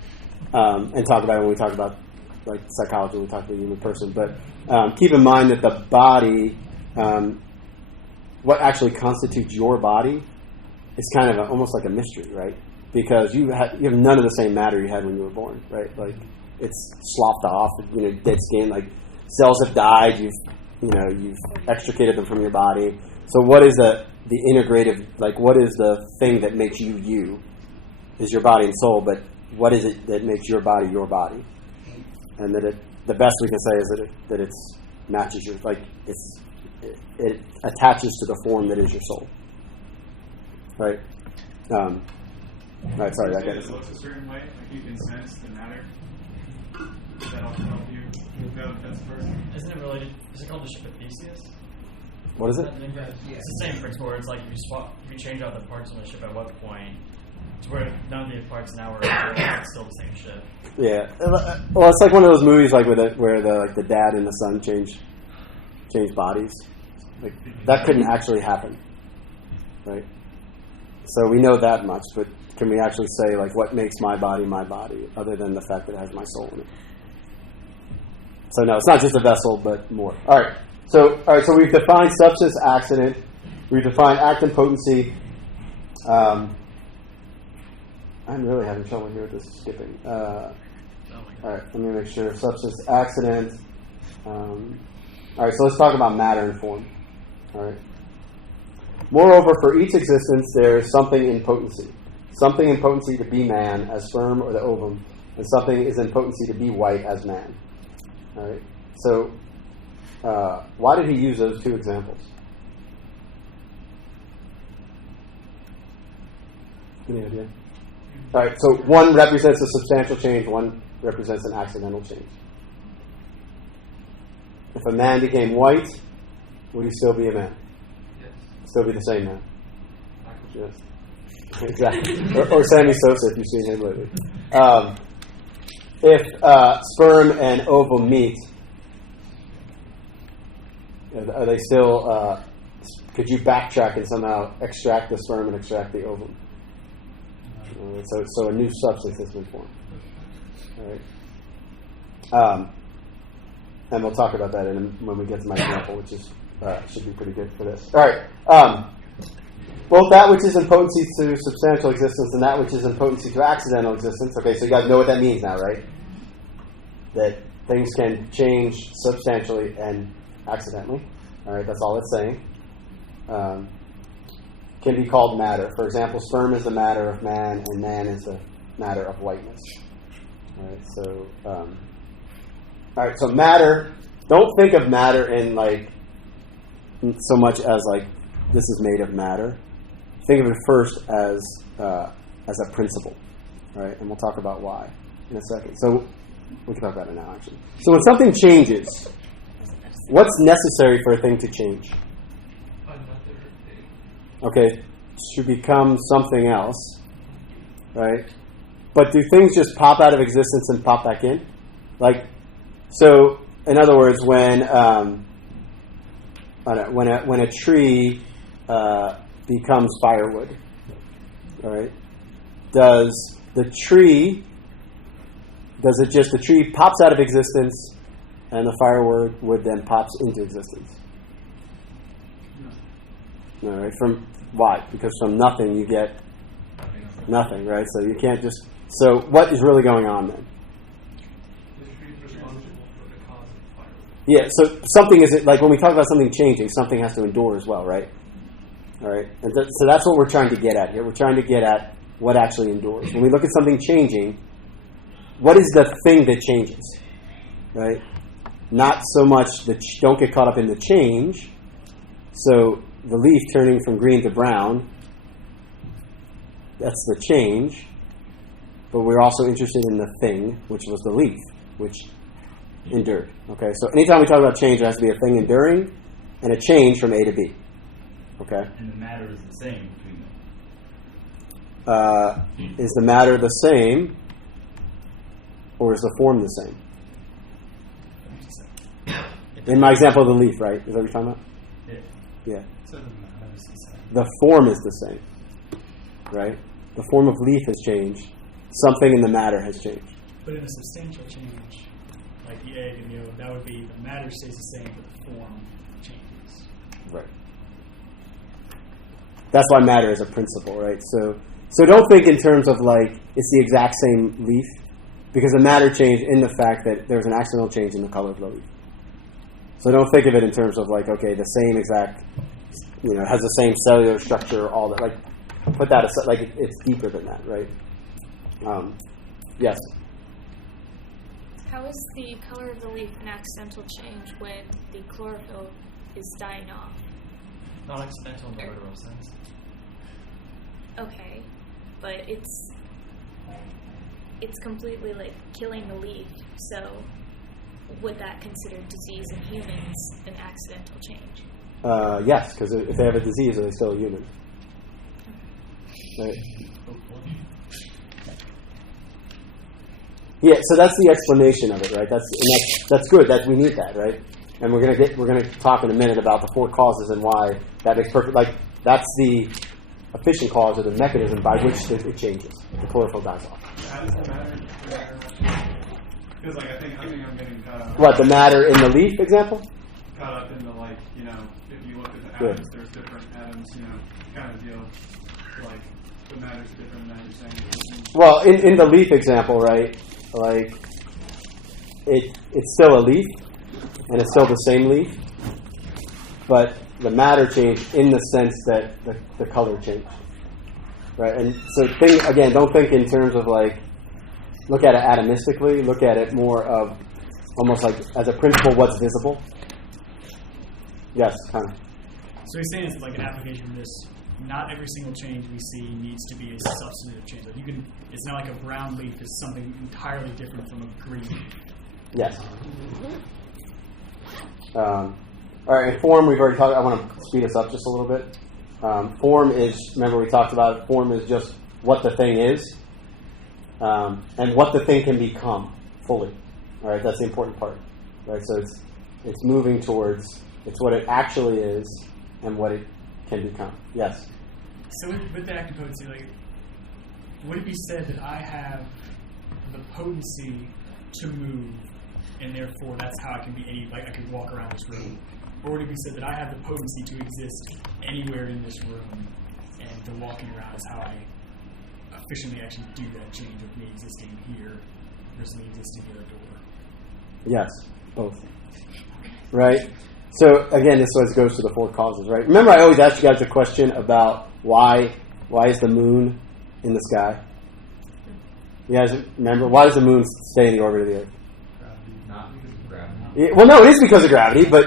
and talk about it when we talk about like psychology, we talk about the human person. But keep in mind that the body, what actually constitutes your body, is kind of almost like a mystery, right? Because you have none of the same matter you had when you were born, right? Like it's sloughed off, dead skin. Like cells have died. You've extricated them from your body. So what is the integrative? Like what is the thing that makes you you? Is your body and soul, but what is it that makes your body your body? And that the best we can say is that it matches your, like it attaches to the form that is your soul, right? All right, sorry, I got it looks a certain way, like you can sense the matter. Does that also help you know that's the person? Isn't it related? Is it called the ship of Theseus? What is it? It's the same principle where it's like if you change out the parts on the ship, at what point to where none of the parts now are still the same ship. Yeah. Well, it's like one of those movies like where the dad and the son change bodies. Like that couldn't actually happen, right? So we know that much, but can we actually say like what makes my body, other than the fact that it has my soul in it? So no, it's not just a vessel, but more. All right. So we've defined substance, accident. We've defined act and potency. I'm really having trouble here with this skipping. All right, let me make sure. Substance, accident. All right, so let's talk about matter and form. All right. Moreover, for each existence, there is something in potency. Something in potency to be man, as sperm or the ovum, and something is in potency to be white, as man. All right. So, why did he use those two examples? Any idea? All right, so one represents a substantial change, one represents an accidental change. If a man became white, would he still be a man? Yes. Still be the same man? Michael. Yes. Exactly. or Sammy Sosa, if you've seen him lately. If sperm and ovum meet, are they still, could you backtrack and somehow extract the sperm and extract the ovum? So a new substance has been formed. All right. And we'll talk about that when we get to my example, which is should be pretty good for this. All right. Both that which is in potency to substantial existence and that which is in potency to accidental existence. Okay, so you guys know what that means now, right? That things can change substantially and accidentally. All right, that's all it's saying. Can be called matter. For example, sperm is the matter of man, and man is the matter of whiteness. All right, so all right, so matter. Don't think of matter in like so much as like this is made of matter. Think of it first as a principle, all right? And we'll talk about why in a second. So we can talk about it now, actually. So when something changes, what's necessary for a thing to change? Another thing. Okay, to become something else, right? But do things just pop out of existence and pop back in? Like, so in other words, when a tree becomes firewood, all right? Does the tree pops out of existence and the firewood then pops into existence? No. All right. From why? Because from nothing you get nothing, right? So you can't just. So what is really going on then? The tree is responsible for the cause of fire. Yeah. So something is like when we talk about something changing, something has to endure as well, right? All right. And so that's what we're trying to get at here. We're trying to get at what actually endures. When we look at something changing, what is the thing that changes, right? Not so much don't get caught up in the change. So the leaf turning from green to brown, that's the change. But we're also interested in the thing, which was the leaf, which endured. Okay, so anytime we talk about change, it has to be a thing enduring and a change from A to B. Okay? And the matter is the same between them. Is the matter the same, or is the form the same? In my example of the leaf, right? Is that what you're talking about? Yeah. So the matter is the same. The form is the same, right? The form of leaf has changed. Something in the matter has changed. But in a substantial change, like the egg and the yolk, that would be the matter stays the same, but the form changes. Right. That's why matter is a principle, right? So don't think in terms of like it's the exact same leaf, because the matter changed in the fact that there's an accidental change in the color of the leaf. So don't think of it in terms of like, okay, the same exact, has the same cellular structure, all that. Like, put that aside. Like, it's deeper than that, right? Yes. How is the color of the leaf an accidental change when the chlorophyll is dying off? Not accidental in the literal sense. Okay, but it's completely like killing the leaf. So would that consider disease in humans an accidental change? Yes, because if they have a disease, are they still a human? Right. Yeah, so that's the explanation of it, right? That's good. That we need that, right? And we're gonna talk in a minute about the four causes and why that makes perfect. Like that's the efficient cause or the mechanism by which it changes. The chlorophyll dies off. How does the matter? Because like I think I'm getting caught up. What, the matter in the leaf example? Caught up in the like if you look at the atoms, there's different atoms, kind of deal. Like the matter's different than you're saying. Well, in the leaf example, right? Like it's still a leaf, and it's still the same leaf, but the matter changed in the sense that the color changed, right? And so don't think in terms of like look at it atomistically. Look at it more of almost like as a principle, what's visible. Yes, kind of. So he's saying it's like an application of this. Not every single change we see needs to be a substantive change. Like it's not like a brown leaf is something entirely different from a green leaf. Yes. All right, and form we've already talked. I want to speed us up just a little bit. Form is, remember we talked about it, form is just what the thing is and what the thing can become fully. All right, that's the important part. Right, so it's moving towards, it's what it actually is and what it can become. Yes? So with the active potency, like, would it be said that I have the potency to move, and therefore that's how I can be I could walk around this room? Or would it be said that I have the potency to exist anywhere in this room, and the walking around is how I efficiently actually do that change of me existing here versus me existing at a door? Yes, both. Right? So again, this always goes to the four causes, right? Remember I always ask you guys a question about why is the moon in the sky? You guys remember? Why does the moon stay in the orbit of the Earth? Not because of gravity. Well, no, it is because of gravity, but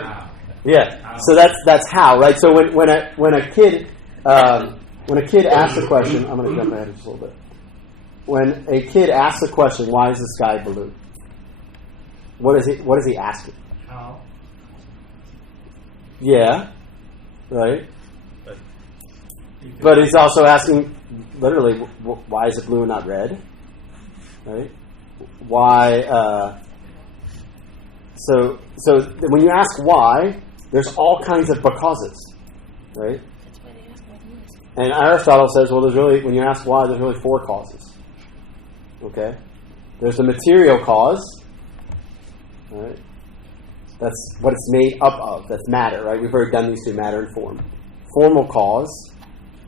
yeah. So that's how, right? So when a kid asks a question, I'm going to jump ahead just a little bit. When a kid asks a question, why is the sky blue? What is he asking? How? Yeah, right. But he's also asking, literally, why is it blue and not red? Right? Why? So when you ask why, there's all kinds of becauses, right? That's why they ask why the moon is. And Aristotle says, well, when you ask why, there's really 4 causes. Okay? There's the material cause, right? That's what it's made up of. That's matter, right? We've already done these 2, matter and form. Formal cause,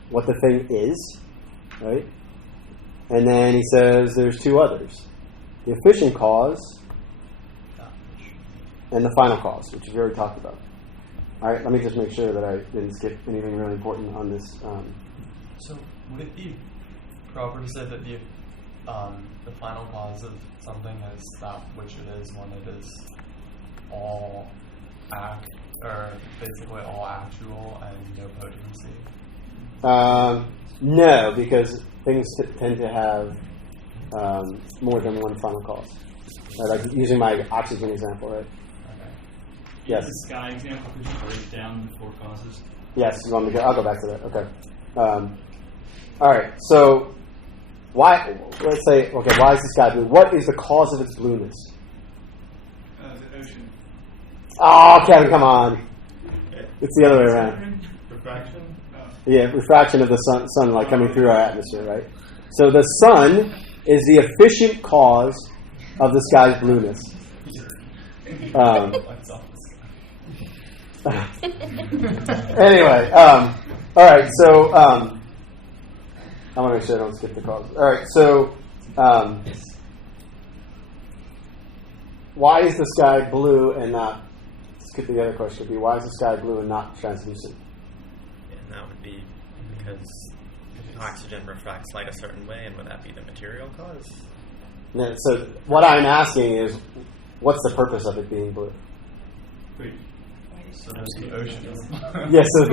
what the thing is, right? And then he says there's 2 others. The efficient cause and the final cause, which we've already talked about. All right, let me just make sure that I didn't skip anything really important on this. So would it be proper to say that the final cause of something is that which it is when it is all basically all actual and no potency? No, because things tend to have more than one final cause. Like using my oxygen example, right? Okay. Yes. The sky example, could you break down the 4 causes? Yes, you want me to I'll go back to that. Okay. All right. So why? Let's say, okay, why is the sky blue? What is the cause of its blueness? The ocean. Oh, Kevin, come on. It's the other way around. Refraction? Yeah, refraction of the sunlight coming through our atmosphere, right? So the sun is the efficient cause of the sky's blueness. Anyway, all right. So I want to make sure I don't skip the cause. All right. So why is the sky blue and not? Skip the other question. Would be why is the sky blue and not translucent? And that would be because oxygen refracts light a certain way, and would that be the material cause? Yeah, so what I'm asking is, what's the purpose of it being blue? Wait. So there's the ocean. Yes, so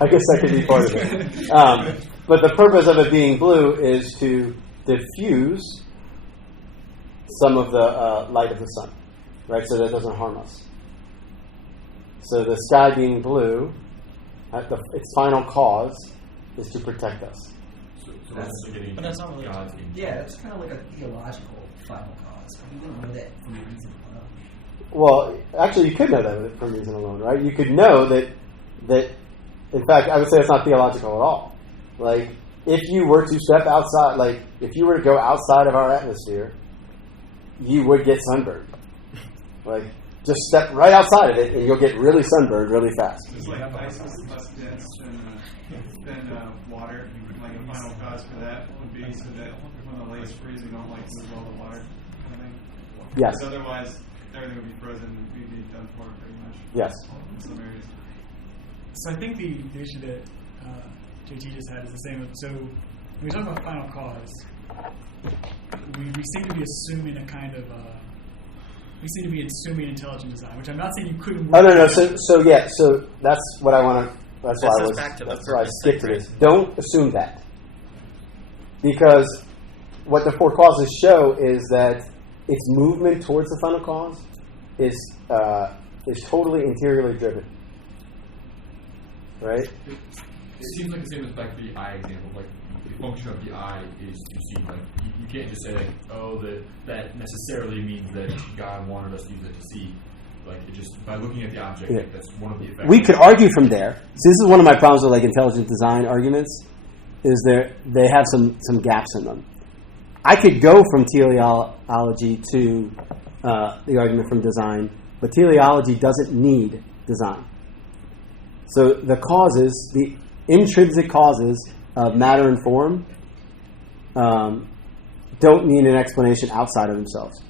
I guess that could be part of it. But the purpose of it being blue is to diffuse some of the light of the sun, right? So that it doesn't harm us. So the sky being blue, its final cause is to protect us. So that's getting But that's not really. God's being Yeah, it's kind of like a theological final cause. But we don't know that for a reason alone. Well, actually, you could know that from reason alone, right? You could know that, in fact, I would say it's not theological at all. Like, if you were to step outside, like, if you were to go outside of our atmosphere, you would get sunburned. Like, just step right outside of it, and you'll get really sunburned really fast. It's like ice is less dense than water. Like a final cause for that would be so that when the lake's freezing, don't like lose all the water kind of thing. Yes. Because otherwise, everything would be frozen and we'd be done for pretty much. Yes. In some areas. So I think the issue that JT just had is the same. So when we talk about final cause, we seem to be assuming a kind of we seem to be assuming intelligent design, which I'm not saying you couldn't work. Oh no. So that's what I want to. That's This why is I was. back to the That's why I purpose skipped thing, to right? this. Don't assume that, because what the 4 causes show is that its movement towards the final cause is totally interiorly driven, right? It seems like the same as back to the eye example. Like the function of the eye is to see. Like you can't just say like, oh, that necessarily means that God wanted us to use it to see. Like it just by looking at the object, Yeah. like, that's one of the effects. We could argue from there. So this is one of my problems with like intelligent design arguments, is they have some gaps in them. I could go from teleology to the argument from design, but teleology doesn't need design. So the causes, the intrinsic causes of matter and form, don't need an explanation outside of themselves.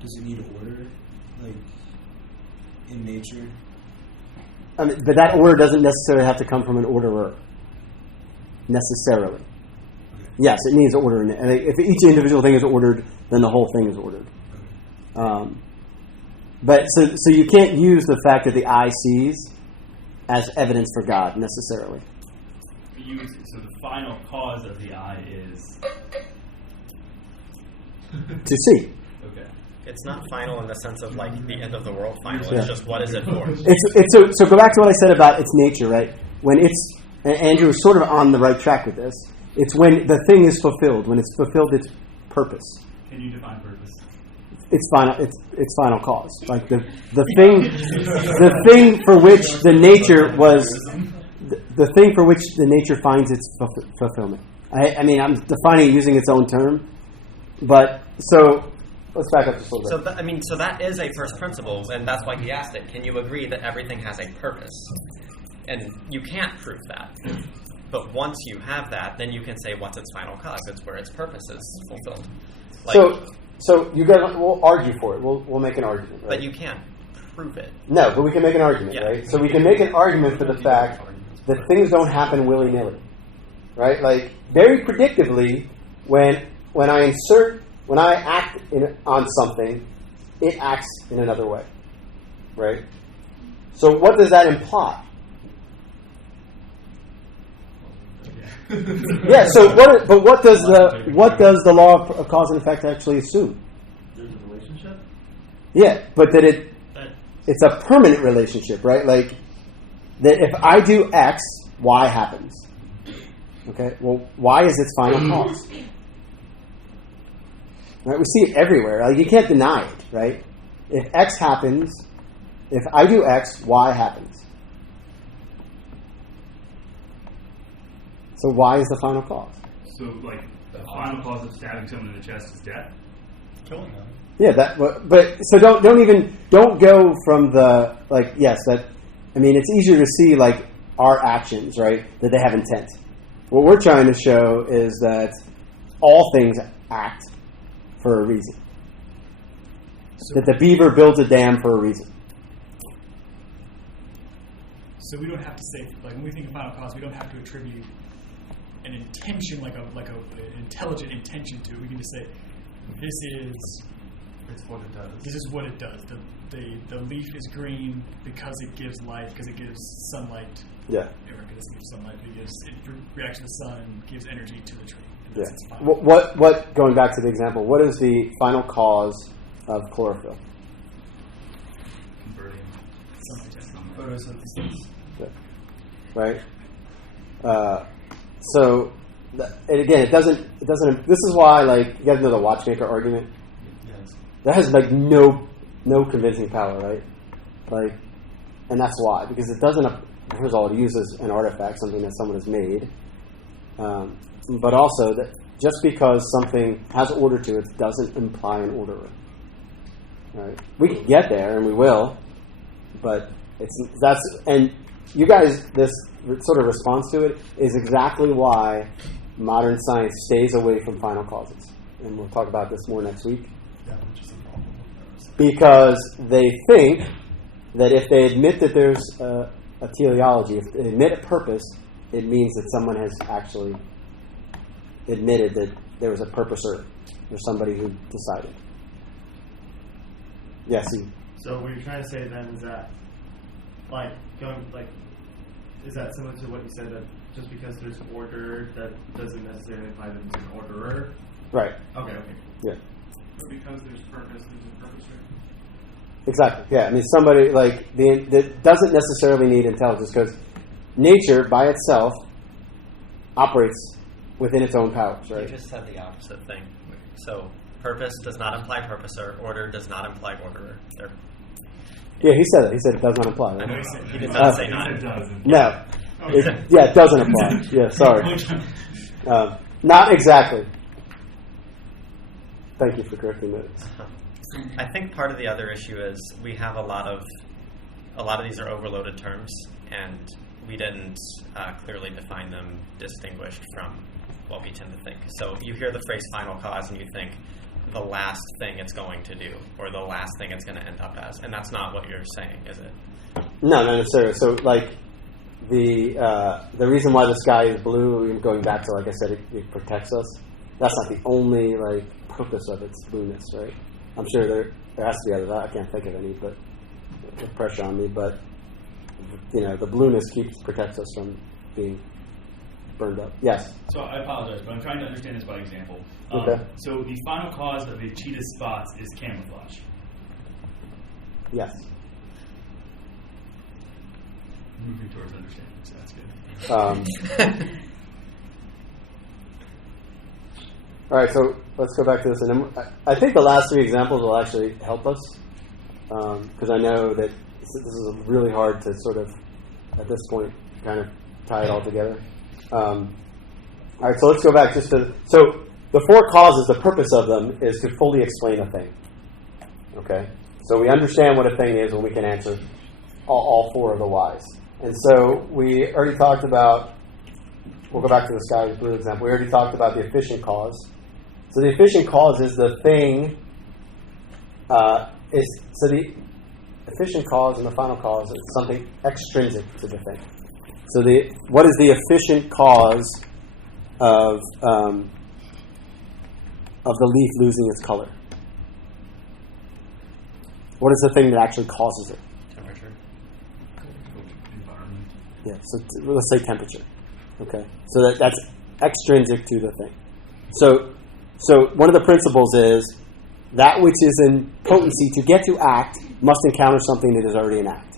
Does it need order, like in nature? I mean, but that order doesn't necessarily have to come from an orderer. Necessarily. Okay. yes, it needs order. And if each individual thing is ordered, then the whole thing is ordered. But so you can't use the fact that the eye sees as evidence for God necessarily. So the final cause of the eye is To see. okay. It's not final in the sense of like the end of the world final. Yeah. It's just what is it for? So go back to what I said about its nature, right? When it's, and Andrew is sort of on the right track with this. It's when the thing is fulfilled, when it's fulfilled its purpose. Can you define purpose? It's final. It's final cause. Like the thing for which the nature was, the thing for which the nature finds its fulfillment. I mean, I'm defining it using its own term, but so let's back up just a little bit. So that is a first principle, and that's why he asked it. Can you agree that everything has a purpose? And you can't prove that. But once you have that, then you can say what's its final cause. It's where its purpose is fulfilled. So you guys, we'll argue for it. We'll make an argument. Right? But you can't prove it. No, but we can make an argument, right? So we can make an argument for the fact that things don't happen willy-nilly, right? Like very predictably, when I act on something, it acts in another way, right? So what does that imply? Yeah. So what does the law of cause and effect actually assume? There's a relationship. Yeah, but that it's a permanent relationship, right? Like that if I do X, Y happens. Okay. Well, Y is its final cause. Right? We see it everywhere. Like you can't deny it, right? If X happens, if I do X, Y happens. So why is the final cause? So, like, the final cause of stabbing someone in the chest is death? Killing them. Yeah, but so don't go from the, like, yes, that, I mean, it's easier to see, like, our actions, right, that they have intent. What we're trying to show is that all things act for a reason. That the beaver builds a dam for a reason. So we don't have to say, like, when we think of final cause, we don't have to attribute an intention, like an intelligent intention to it. We can just say, It's what it does. This is what it does. The leaf is green because it gives life, because it gives sunlight. Yeah. Because it gives sunlight. It reacts to the sun and gives energy to the tree. Yeah. What? Going back to the example, what is the final cause of chlorophyll? Converting Sunlight to Photosynthesis. Yeah. Right. So, and again, it doesn't. This is why, like, you guys know the watchmaker argument. Yes. That has like no convincing power, right? Like, and that's why, because it doesn't. First of all, it uses an artifact, something that someone has made, but also that just because something has order to it doesn't imply an orderer. Right? We can get there, and we will, but and you guys, this sort of response to it is exactly why modern science stays away from final causes, and we'll talk about this more next week. Yeah, which is a problem with those. Because they think that if they admit that there's a teleology, if they admit a purpose, it means that someone has actually admitted that there was a purposer or somebody who decided. Yes. So what you're trying to say then is that, is that similar to what you said, that just because there's order, that doesn't necessarily imply that it's an orderer? Right. Okay. Yeah. But because there's purpose, there's a purpose, right? Exactly. Yeah. I mean, somebody that doesn't necessarily need intelligence, because nature by itself operates within its own powers. Right. You just said the opposite thing. So purpose does not imply purposer. Order does not imply orderer. Yeah, he said it. He said it does not apply. Right? He did not say not. No. It doesn't apply. Yeah, sorry. Not exactly. Thank you for correcting that. I think part of the other issue is we have a lot of these are overloaded terms, and we didn't clearly define them distinguished from what we tend to think. So you hear the phrase final cause and you think the last thing it's going to do, or the last thing it's going to end up as, and that's not what you're saying, is it? No, not necessarily. So, like, the reason why the sky is blue, going back to, like I said, it protects us. That's not the only purpose of its blueness, right? I'm sure there has to be others. I can't think of any, but with pressure on me. But the blueness protects us from being burned up. Yes. So I apologize, but I'm trying to understand this by example. Okay. So the final cause of a cheetah's spots is camouflage. Yes. Moving towards understanding, so that's good. All right, so let's go back to this. And I think the last three examples will actually help us, because I know that this is really hard to sort of, at this point, kind of tie it all together. All right, so let's go back just to... So the four causes, the purpose of them is to fully explain a thing. Okay? So we understand what a thing is when we can answer all four of the whys. And so we already talked about... We'll go back to the sky blue example. We already talked about the efficient cause. So the efficient cause is the thing... So the efficient cause and the final cause is something extrinsic to the thing. So what is the efficient cause of the leaf losing its color? What is the thing that actually causes it? Temperature. Environment. Yeah. So let's say temperature. Okay. So that's extrinsic to the thing. So one of the principles is that which is in potency to get to act must encounter something that is already in act.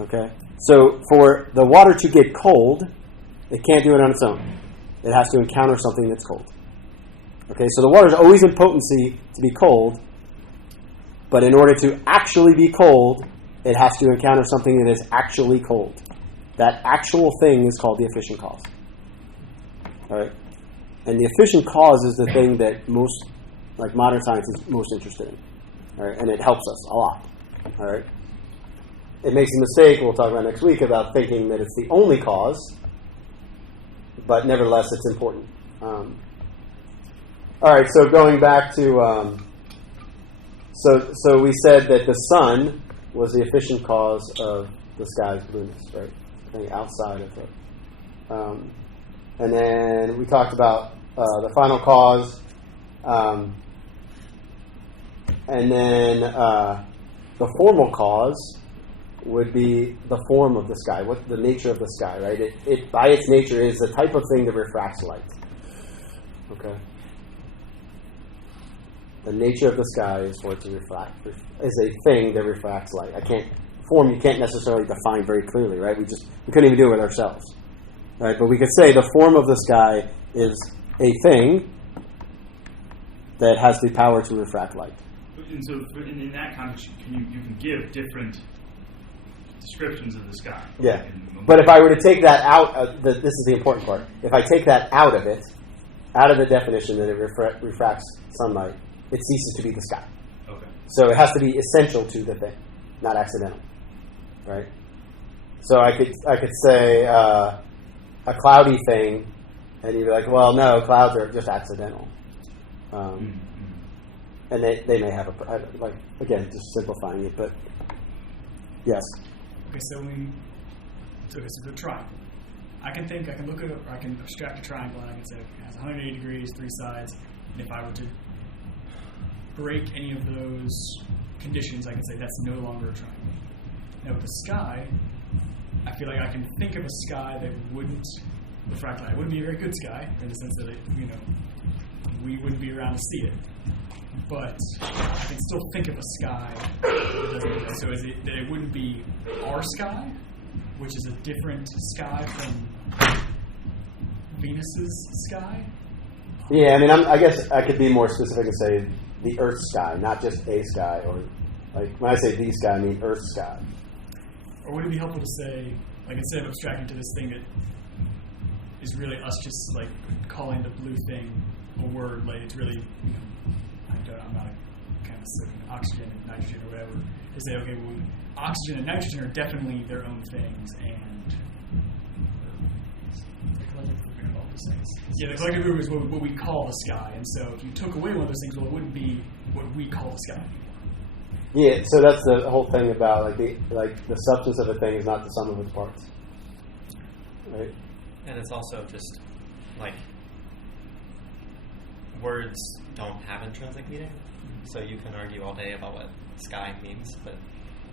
Okay? So for the water to get cold, it can't do it on its own. It has to encounter something that's cold. Okay? So the water is always in potency to be cold, but in order to actually be cold, it has to encounter something that is actually cold. That actual thing is called the efficient cause. All right? And the efficient cause is the thing that most, modern science is most interested in. All right? And it helps us a lot. All right? It makes a mistake, we'll talk about next week, about thinking that it's the only cause, but nevertheless it's important. All right, so going back to, so we said that the sun was the efficient cause of the sky's blueness, right? Something outside of it. And then we talked about the final cause, and then the formal cause would be the form of the sky, what the nature of the sky, right? It by its nature is the type of thing that refracts light. Okay? The nature of the sky is for it to refract, is a thing that refracts light. You can't necessarily define very clearly, right? We couldn't even do it with ourselves. Right? But we could say the form of the sky is a thing that has the power to refract light. And so in that context, you can give different descriptions of the sky. Yeah. But if I were to take that out, this is the important part. If I take that out of it, out of the definition that it refracts sunlight, it ceases to be the sky. Okay. So it has to be essential to the thing, not accidental. Right? So I could say a cloudy thing, and you'd be like, well, no, clouds are just accidental. And they may have again, just simplifying it, but yes. Okay, so it's a triangle. I can look at it, or I can abstract a triangle, and I can say it has 180 degrees, 3 sides, and if I were to break any of those conditions, I can say that's no longer a triangle. Now with the sky, I feel like I can think of a sky that wouldn't refract light. It wouldn't be a very good sky, in the sense that we wouldn't be around to see it. But I can still think of a sky that doesn't do that. So is it that it wouldn't be our sky, which is a different sky from Venus's sky? Yeah, I mean, I guess I could be more specific and say the Earth's sky, not just a sky, or when I say the sky, I mean Earth's sky. Or would it be helpful to say, instead of abstracting to this thing that is really us just calling the blue thing a word, it's really, I'm not a kind of oxygen and nitrogen or whatever, to say, okay, well, oxygen and nitrogen are definitely their own things, and the collective group is what we call the sky, and so if you took away one of those things, well, it wouldn't be what we call the sky anymore. Yeah, so that's the whole thing about the substance of a thing is not the sum of its parts, right? And it's also just like words don't have intrinsic meaning, so you can argue all day about what sky means, but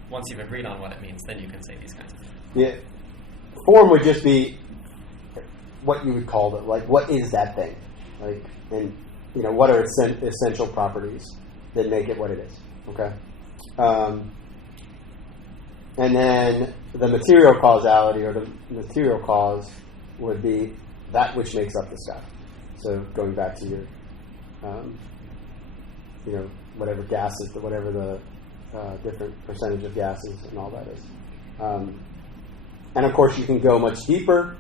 once you've agreed on what it means, then you can say these kinds of things. Yeah, form would just be what you would call it. Like, what is that thing? Like, and what are its essential properties that make it what it is? Okay. And then the material causality or the material cause would be that which makes up the sky. So going back to your, whatever gases, whatever the different percentage of gases and all that is. And of course, you can go much deeper,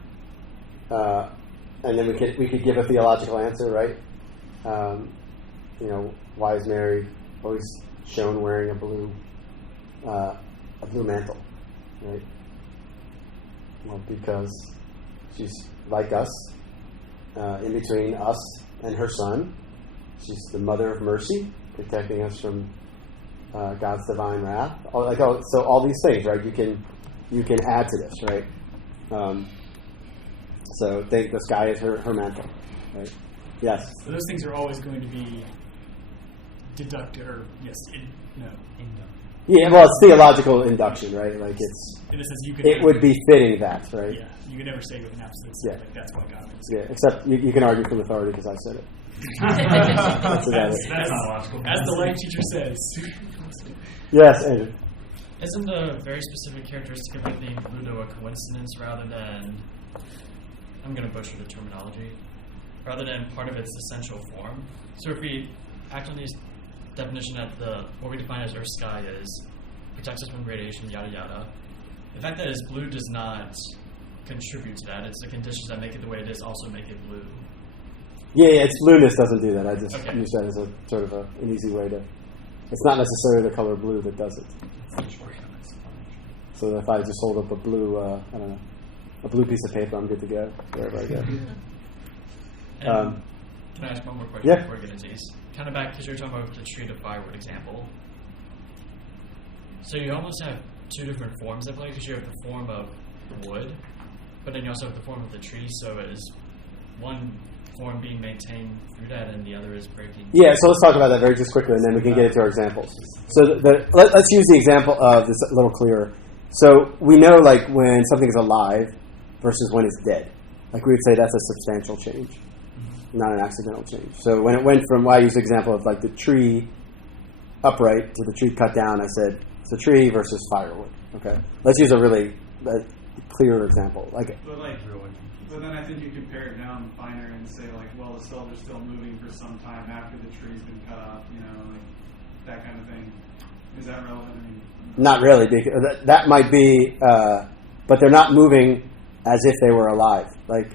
and then we could give a theological answer, right? Why is Mary always shown wearing a blue mantle, right? Well, because she's like us, in between us and her Son. She's the mother of mercy, protecting us from God's divine wrath. So all these things, right? You can add to this, right? So think the sky is her mantle, right? Yes. So those things are always going to be deducted, or Yeah, well, it's theological induction, right? Like it's. In a sense, it would be fitting that, right? Yeah, you can never say with an absolute sense, like that's what God is. Yeah, except you can argue from authority because I said it. That's not logical. As the life teacher says. Yes, Andrew. Isn't a very specific characteristic of it being Pluto a coincidence rather than, I'm going to butcher the terminology, rather than part of its essential form? So if we act on these definition at what we define as Earth sky is, protects us from radiation, yada yada, the fact that it's blue does not contribute to that. It's the conditions that make it the way it is also make it blue. Yeah, its blueness doesn't do that. I just Okay. use that as a sort of an easy way to. It's not necessarily the color blue that does it. So if I just hold up a blue, a blue piece of paper, I'm good to go wherever I go. And can I ask one more question Yeah. before we get into these? Kind of back, because you were talking about the tree to firewood example. So you almost have two different forms at play, because you have the form of wood, but then you also have the form of the tree, so is one form being maintained through that and the other is breaking? Yeah, so let's talk about that very just quickly, and then we can get into our examples. So let's use the example of this a little clearer. So we know, like, when something is alive versus when it's dead. Like, we would say that's a substantial change, not an accidental change. So when it went from, I used the example of, like, the tree upright to the tree cut down, I said it's a tree versus firewood. Okay? Let's use a really clearer example. But then I think you compare it down finer and say, like, well, the cells are still moving for some time after the tree's been cut off, like that kind of thing. Is that relevant? I mean, not really, because that might be, but they're not moving as if they were alive. Like,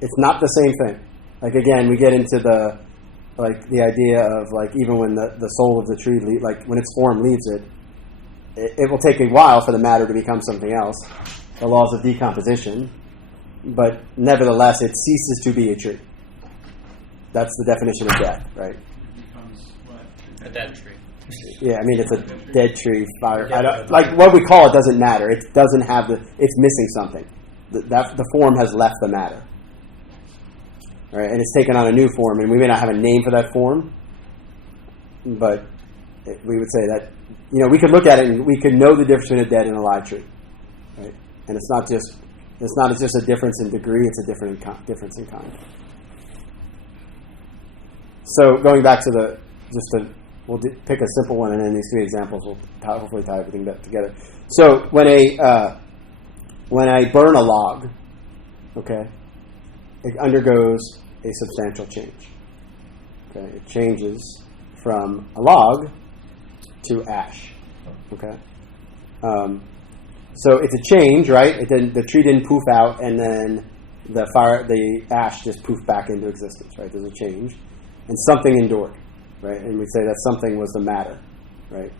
it's not the same thing. Like, again, we get into the idea of, like, even when the soul of the tree, like, when its form leaves it will take a while for the matter to become something else. The laws of decomposition. But nevertheless, it ceases to be a tree. That's the definition of death, right? it becomes what? A dead tree. Yeah, I mean, it's a dead tree, fire. Like, what we call it doesn't matter. It doesn't have it's missing something. The form has left the matter. Right? And it's taken on a new form, and we may not have a name for that form, but we would say that, we could look at it and we could know the difference between a dead and a live tree. Right? And it's not just a difference in degree, it's a difference in kind. So going back to we'll pick a simple one, and then these three examples will hopefully tie everything together. So when I burn a log, okay, it undergoes a substantial change. Okay, it changes from a log to ash. Okay. So it's a change, right? The tree didn't poof out, and then the ash just poofed back into existence, right? There's a change, and something endured, right? And we say that something was the matter, right?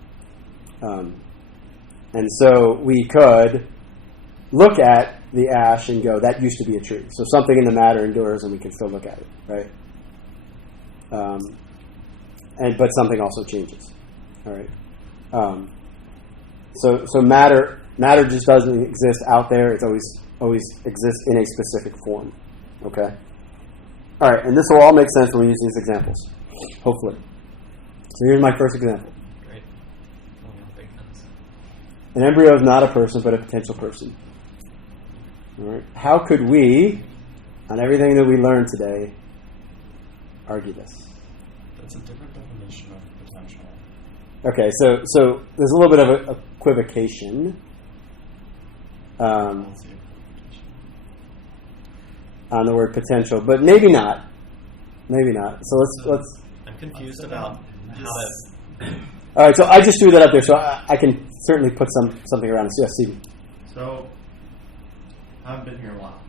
And so we could look at the ash and go, that used to be a tree. So something in the matter endures, and we can still look at it, right? But something also changes, all right? So matter just doesn't exist out there. It's always exists in a specific form. Okay. All right, and this will all make sense when we use these examples, hopefully. So here's my first example. Great. Big sense. An embryo is not a person, but a potential person. All right. How could we, on everything that we learned today, argue this? That's a different definition of potential. Okay, so there's a little bit of a equivocation on the word potential, but maybe not. Maybe not. So let's. I'm confused about how to. All right, so I just threw that up there, so I can certainly put something around this. Yes, Stevie. So, I haven't been here a while,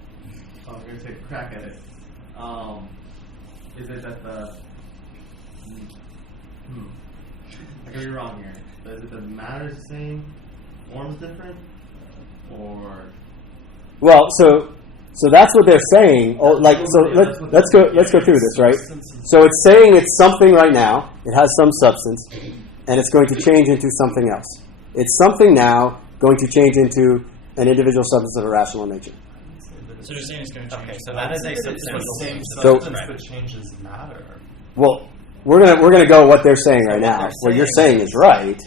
so I'm going to take a crack at it. Is it that the... I could be wrong here. But is it that the matter is the same, form is different, or... Well, so that's what they're saying. Oh, like, so let's go through this, right? So it's saying it's something right now. It has some substance, and it's going to change into something else. It's something now going to change into an individual substance of a rational nature. So you're saying it's going to change. Okay, so that is a substantial Substance that changes matter. Well, we're gonna go what they're saying right now. What you're saying is right,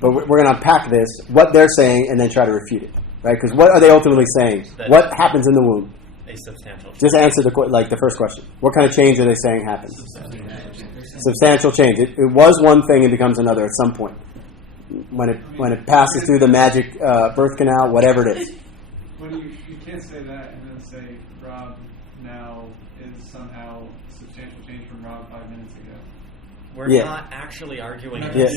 but we're gonna unpack this, what they're saying, and then try to refute it, right? Because what are they ultimately saying? What happens in the womb? A substantial change. Just answer the first question. What kind of change are they saying happens? Substantial change. It was one thing and becomes another at some point. When it passes through the magic birth canal, whatever it is. When you can't say that and then say Rob now is somehow substantial change from Rob 5 minutes ago. We're not actually arguing. Yes.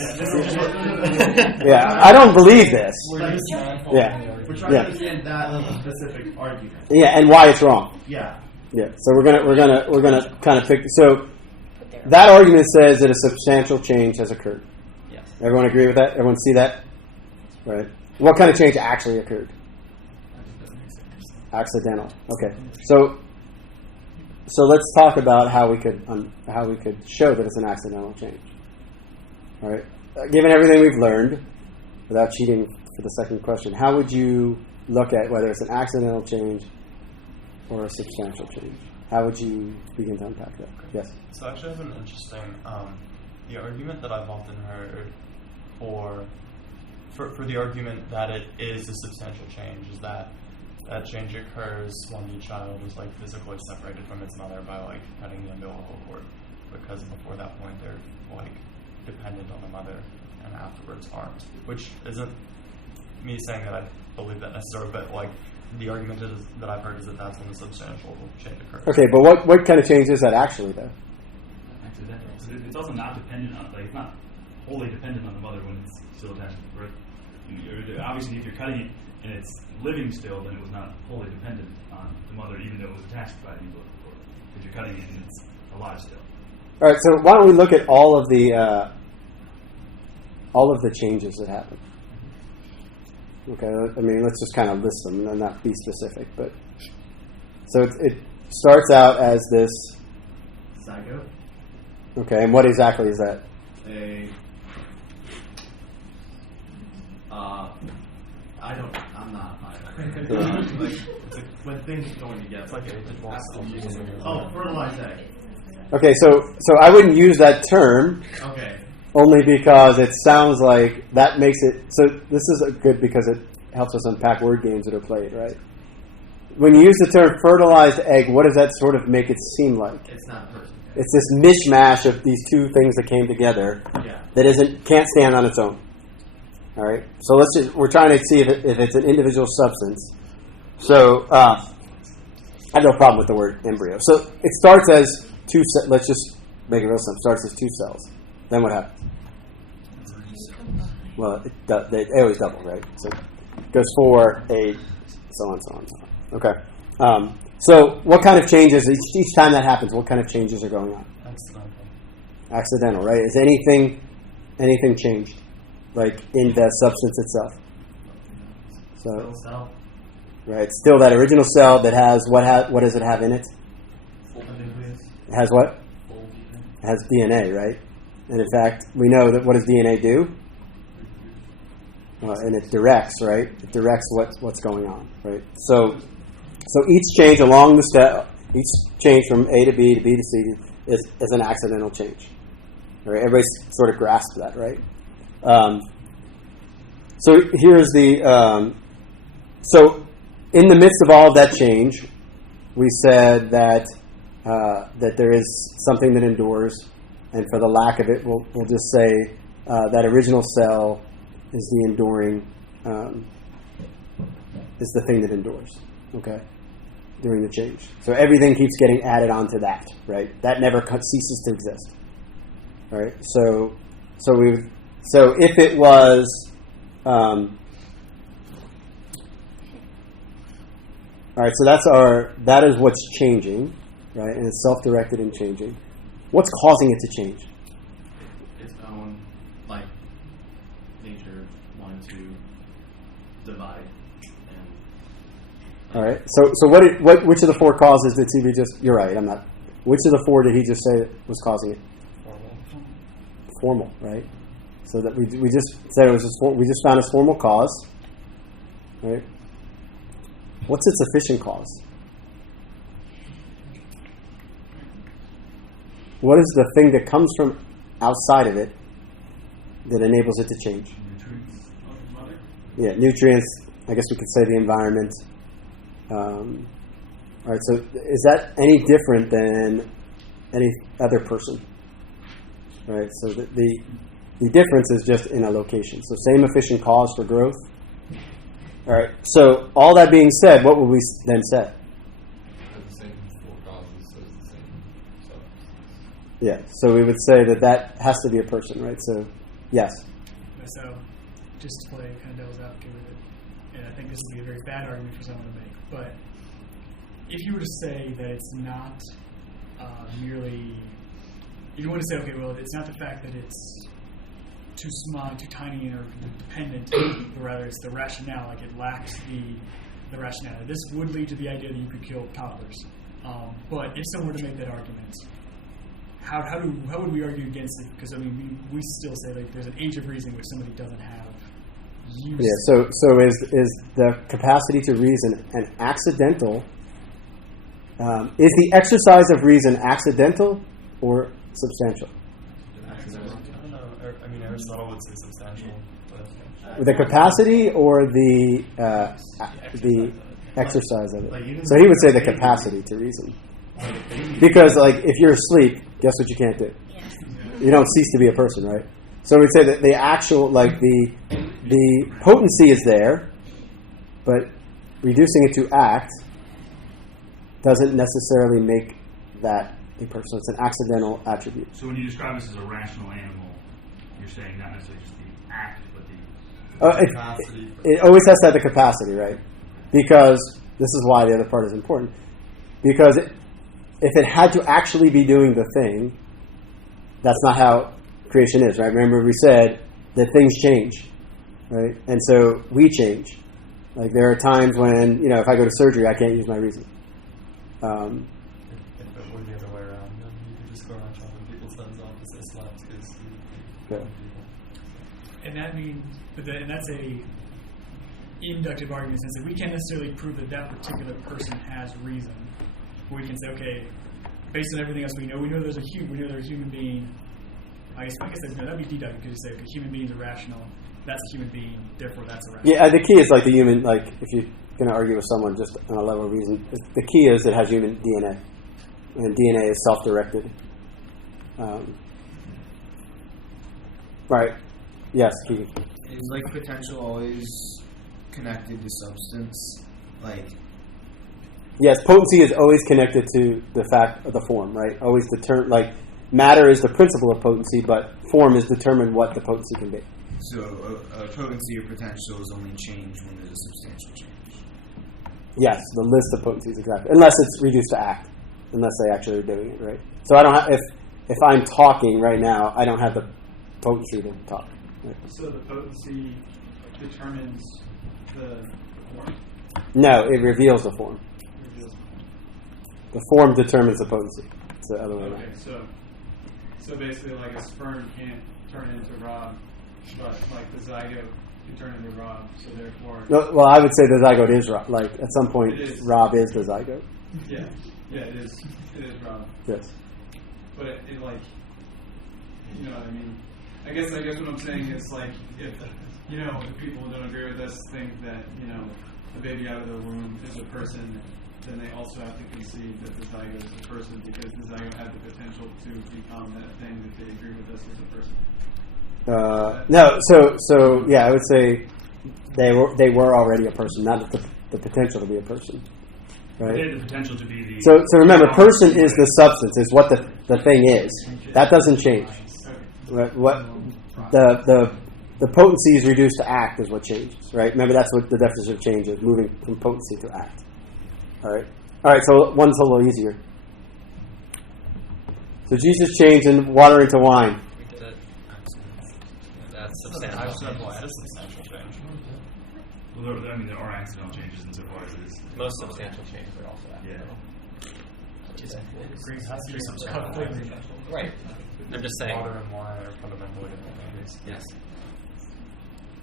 Yeah, I don't believe this. We're trying to understand that specific argument. Yeah, and why it's wrong. Yeah. Yeah. So we're gonna kind of pick. So that argument says that a substantial change has occurred. Yes. Everyone agree with that? Everyone see that? Right. What kind of change actually occurred? Accidental. Okay. So let's talk about how we could show that it's an accidental change. All right. Given everything we've learned, without cheating for the second question, how would you look at whether it's an accidental change or a substantial change? How would you begin to unpack that? Yes. So actually, I have an interesting the argument that I've often heard for the argument that it is a substantial change is that change occurs when the child is like physically separated from its mother by like cutting the umbilical cord, because before that point they're like dependent on the mother and afterwards aren't. Which isn't me saying that I believe that necessarily, but like the argument that I've heard is that that's when the substantial change occurs. Okay, but what kind of change is that actually though? Accidental. So it's also not dependent on, like, it's not wholly dependent on the mother when it's still attached to the birth. Obviously, if you're cutting it and it's living still, then it was not wholly dependent on the mother, even though it was attached by the umbilical cord. If you're cutting it and it's alive still. All right, so why don't we look at all of the changes that happen? Okay, I mean, let's just kind of list them and not be specific. But so it starts out as this Zygote. Okay, and what exactly is that? I'm not like when things are going together. It's like fertilized egg. Okay, so I wouldn't use that term. Okay. Only because it sounds like that makes it. So this is good because it helps us unpack word games that are played, right? When you use the term fertilized egg, what does that sort of make it seem like? It's not a person. It's this mishmash of these two things that came together that can't stand on its own. All right, so we're trying to see if it's an individual substance. So I have no problem with the word embryo. So it starts as two. Let's just make it real simple. It starts as two cells. Then what happens? Well, they always double, right? So it goes 4, 8, so on, so on, so on. Okay. So what kind of changes, each time that happens, what kind of changes are going on? Accidental, right? Is anything changed? Like in the substance itself? So, cell. Right, still that original cell that has, what does it have in it? It has what? It has DNA, right? And in fact, we know that what does DNA do? and it directs, right? It directs what's going on, right? So each change along the step, each change from A to B to B to C is an accidental change. Right? Everybody sort of grasps that, right? So here's the so in the midst of all of that change, we said that there is something that endures, and for the lack of it, we'll just say that original cell is the enduring, is the thing that endures, okay, during the change. So everything keeps getting added onto that, right? That never ceases to exist, all right? So if it was, all right, so that is what's changing, right? And it's self-directed and changing. What's causing it to change? Its own, like, nature wanting to divide. All right. So which of the four causes did CB just? You're right. I'm not. Which of the four did he just say was causing it? Formal, right? So that we just said it was we just found its formal cause, right? What's its efficient cause? What is the thing that comes from outside of it that enables it to change? Nutrients of the mother. Yeah, nutrients. I guess we could say the environment. All right. So is that any different than any other person? All right. So the difference is just in a location. So same efficient cause for growth. All right. So all that being said, what would we then say? The same four causes says the same substance. Yeah. So we would say that has to be a person, right? So yes. So just to play kind of devil's advocate with it, and I think this would be a very bad argument for someone to make, but if you were to say that it's not merely, if you want to say, okay, well, it's not the fact that it's too small, too tiny, or dependent, but rather it's the rationale, like it lacks the rationale. This would lead to the idea that you could kill toddlers. But if someone were to make that argument, how would we argue against it? Because I mean, we still say like there's an age of reason which somebody doesn't have. Use. Yeah. So is the capacity to reason an accidental? Is the exercise of reason accidental or substantial? I don't know. I mean, Aristotle would say substantial. The capacity or the exercise of it? So he would say the capacity to reason. Because, like, if you're asleep, guess what you can't do? You don't cease to be a person, right? So we'd say that the actual, like, the potency is there, but reducing it to act doesn't necessarily make that a person. So it's an accidental attribute. So when you describe this as a rational animal, you're saying not necessarily just the act, but the Capacity. It always has to have the capacity, right? Because this is why the other part is important. Because if it had to actually be doing the thing, that's not how creation is, right? Remember we said that things change, right? And so we change. Like there are times when, if I go to surgery, I can't use my reason. If it were the other way around, then you could just go around chopping people's heads off as they slept because And that means, and that's a inductive argument in the sense that we can't necessarily prove that particular person has reason. But we can say, okay, based on everything else we know there's a human being. I guess no, that'd be deductive because you say, okay, human beings are rational. That's a human being, therefore that's a rational. Yeah, the key is like the human. Like if you're going to argue with someone just on a level of reason, the key is it has human DNA, and DNA is self-directed. Right. Yes, Keith. Is like potential always connected to substance? Like Yes, potency is always connected to the fact of the form, right? Always like matter is the principle of potency, but form is determined what the potency can be. so, a potency or potential is only changed when there's a substantial change. Yes, the list of potencies exactly, unless it's reduced to act, unless they actually are doing it, right? So I don't have if I'm talking right now, I don't have the potency to talk. Right? So the potency determines the form? No, it reveals the form. The form determines the potency. It's the other way around. Okay, so basically like a sperm can't turn into Rob, but like the zygote you turn into Rob. So therefore, Well, I would say the zygote is Rob. Like, at some point, It is. Rob is the zygote. yeah, it is Rob. Yes. But it like, you know what I mean? I guess what I'm saying is like, if people who don't agree with us think that, the baby out of the womb is a person, then they also have to concede that the zygote is a person, because the zygote had the potential to become that thing that they agree with us as a person. No, so yeah, I would say they were already a person, not the potential to be a person, They right? had the potential to be the. So remember, person is the substance, is what the thing is. That doesn't change. Okay. What the potency is reduced to act is what changes, right? Remember, that's what the definition of change is: moving from potency to act. All right. So one's a little easier. So Jesus changed in water into wine. We did it. That's substantial. Accidental and a substantial change. Well, there are accidental changes insofar as it is. Most substantial changes are also accidental. Right. I'm just saying. Water and wine are fundamentally different things. Yes.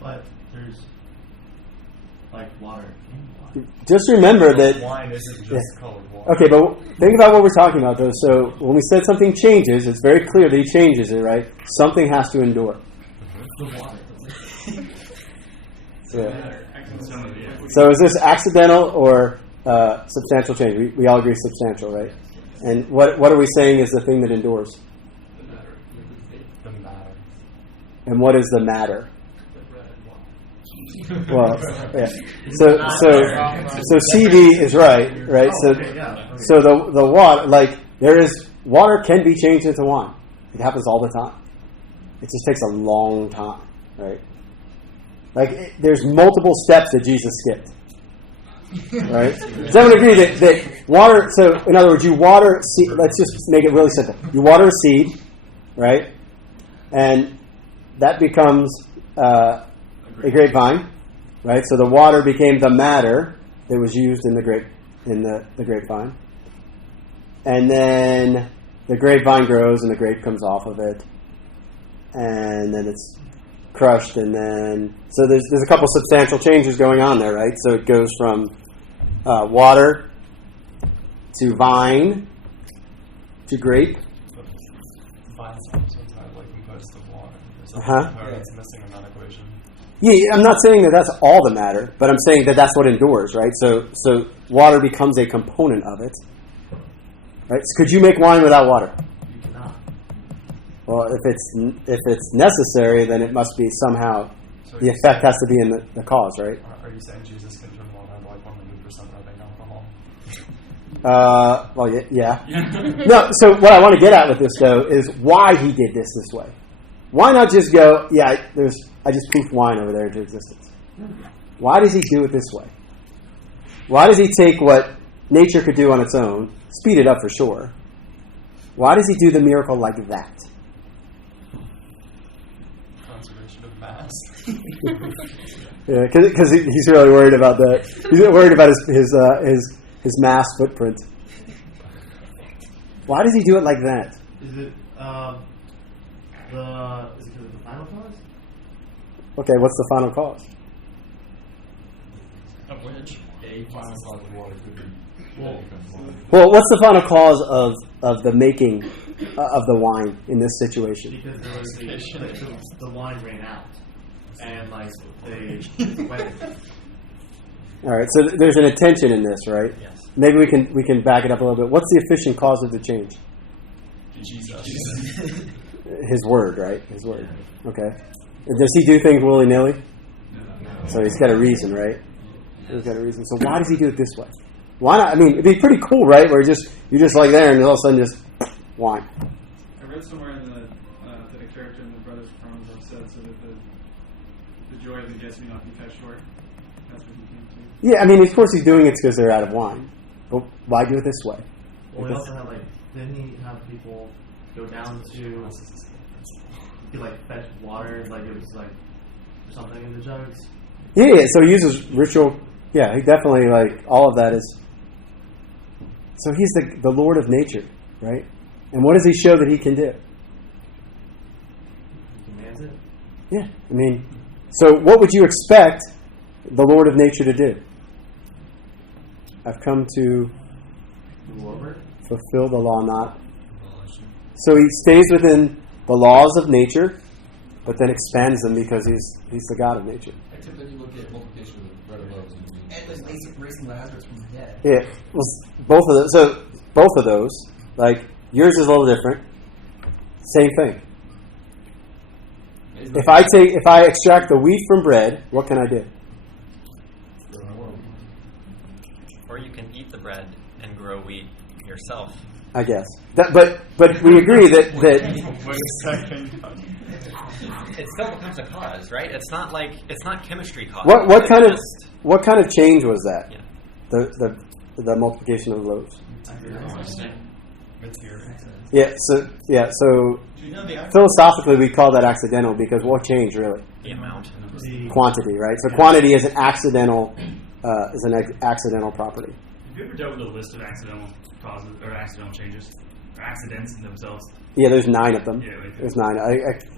But there's like water in wine. Just remember that. Wine isn't just colored water. Okay, but think about what we're talking about, though. So when we said something changes, it's very clear that he changes it, right? Something has to endure. The water. Yeah. So is this accidental or substantial change? We all agree substantial, right? And what are we saying is the thing that endures? The matter. And what is the matter? Well, yeah. So CD is right? So the water, like water can be changed into wine. It happens all the time. It just takes a long time, right? Like there's multiple steps that Jesus skipped, right? Does everyone agree that water? So in other words, you water seed. Let's just make it really simple. You water a seed, right? And that becomes a grapevine, right? So the water became the matter that was used in the grapevine, and then the grapevine grows and the grape comes off of it, and then it's crushed, and then so there's a couple substantial changes going on there, right? So it goes from water to vine to grape. Vine's also entirely composed of water. There's something that's missing in that equation. Yeah, I'm not saying that that's all the matter, but I'm saying that that's what endures, right? So water becomes a component of it, right? So could you make wine without water? You cannot. Well, if it's necessary, then it must be somehow So the effect has to be in the cause, right? Are you saying Jesus can turn water into like 100% rubbing alcohol? Well, yeah. No, so what I want to get at with this, though, is why he did this way. Why not just go, I just poofed wine over there into existence? Why does he do it this way? Why does he take what nature could do on its own, speed it up for sure? Why does he do the miracle like that? Conservation of mass. Yeah, because he's really worried about that. He's worried about his mass footprint. Why does he do it like that? Is it the final cause? Okay, what's the final cause? Of which? A final cause of water could be. Well, what's the final cause of the making of the wine in this situation? Because there was the wine ran out, and they went. All right, so there's an intention in this, right? Yes. Maybe we can back it up a little bit. What's the efficient cause of the change? Jesus. His word, right? His word. Okay. And does he do things willy-nilly? No. So he's got a reason, right? He's got a reason. So why does he do it this way? Why not? I mean, it'd be pretty cool, right? Where you're just like there, and all of a sudden just wine. I read somewhere that a character in the Brothers Chronicles said so that the joy of the guest may not be cut short. That's what he came to. Yeah, I mean, of course he's doing it because they're out of wine. But why do it this way? Well, we also have didn't he have people go down to fetch water, it was something in the jugs? Yeah, so he uses ritual. Yeah, he definitely, all of that is. So he's the Lord of nature, right? And what does he show that he can do? He commands it. Yeah, I mean, So what would you expect the Lord of nature to do? I've come to fulfill the law, not. So he stays within the laws of nature, but then expands them because he's the God of nature. Except then you look at multiplication of the bread of loaves. And like raising Lazarus from the dead. Yeah, well, both of those. So both of those, like yours is a little different. Same thing. If I extract the wheat from bread, what can I do? Or you can eat the bread and grow wheat yourself. I guess. But we agree that Wait a second. It still becomes a cause, right? It's not chemistry cause. what kind of Just- what kind of change was that? Yeah. The multiplication of the loaves. Material. So Do you know the philosophically we call that accidental because what change really? the amount. Quantity, right? So quantity is an accidental property. Have you ever dealt with a list of accidental causes or accidental changes or accidents in themselves? Yeah, there's 9 of them. Yeah, like There's 9.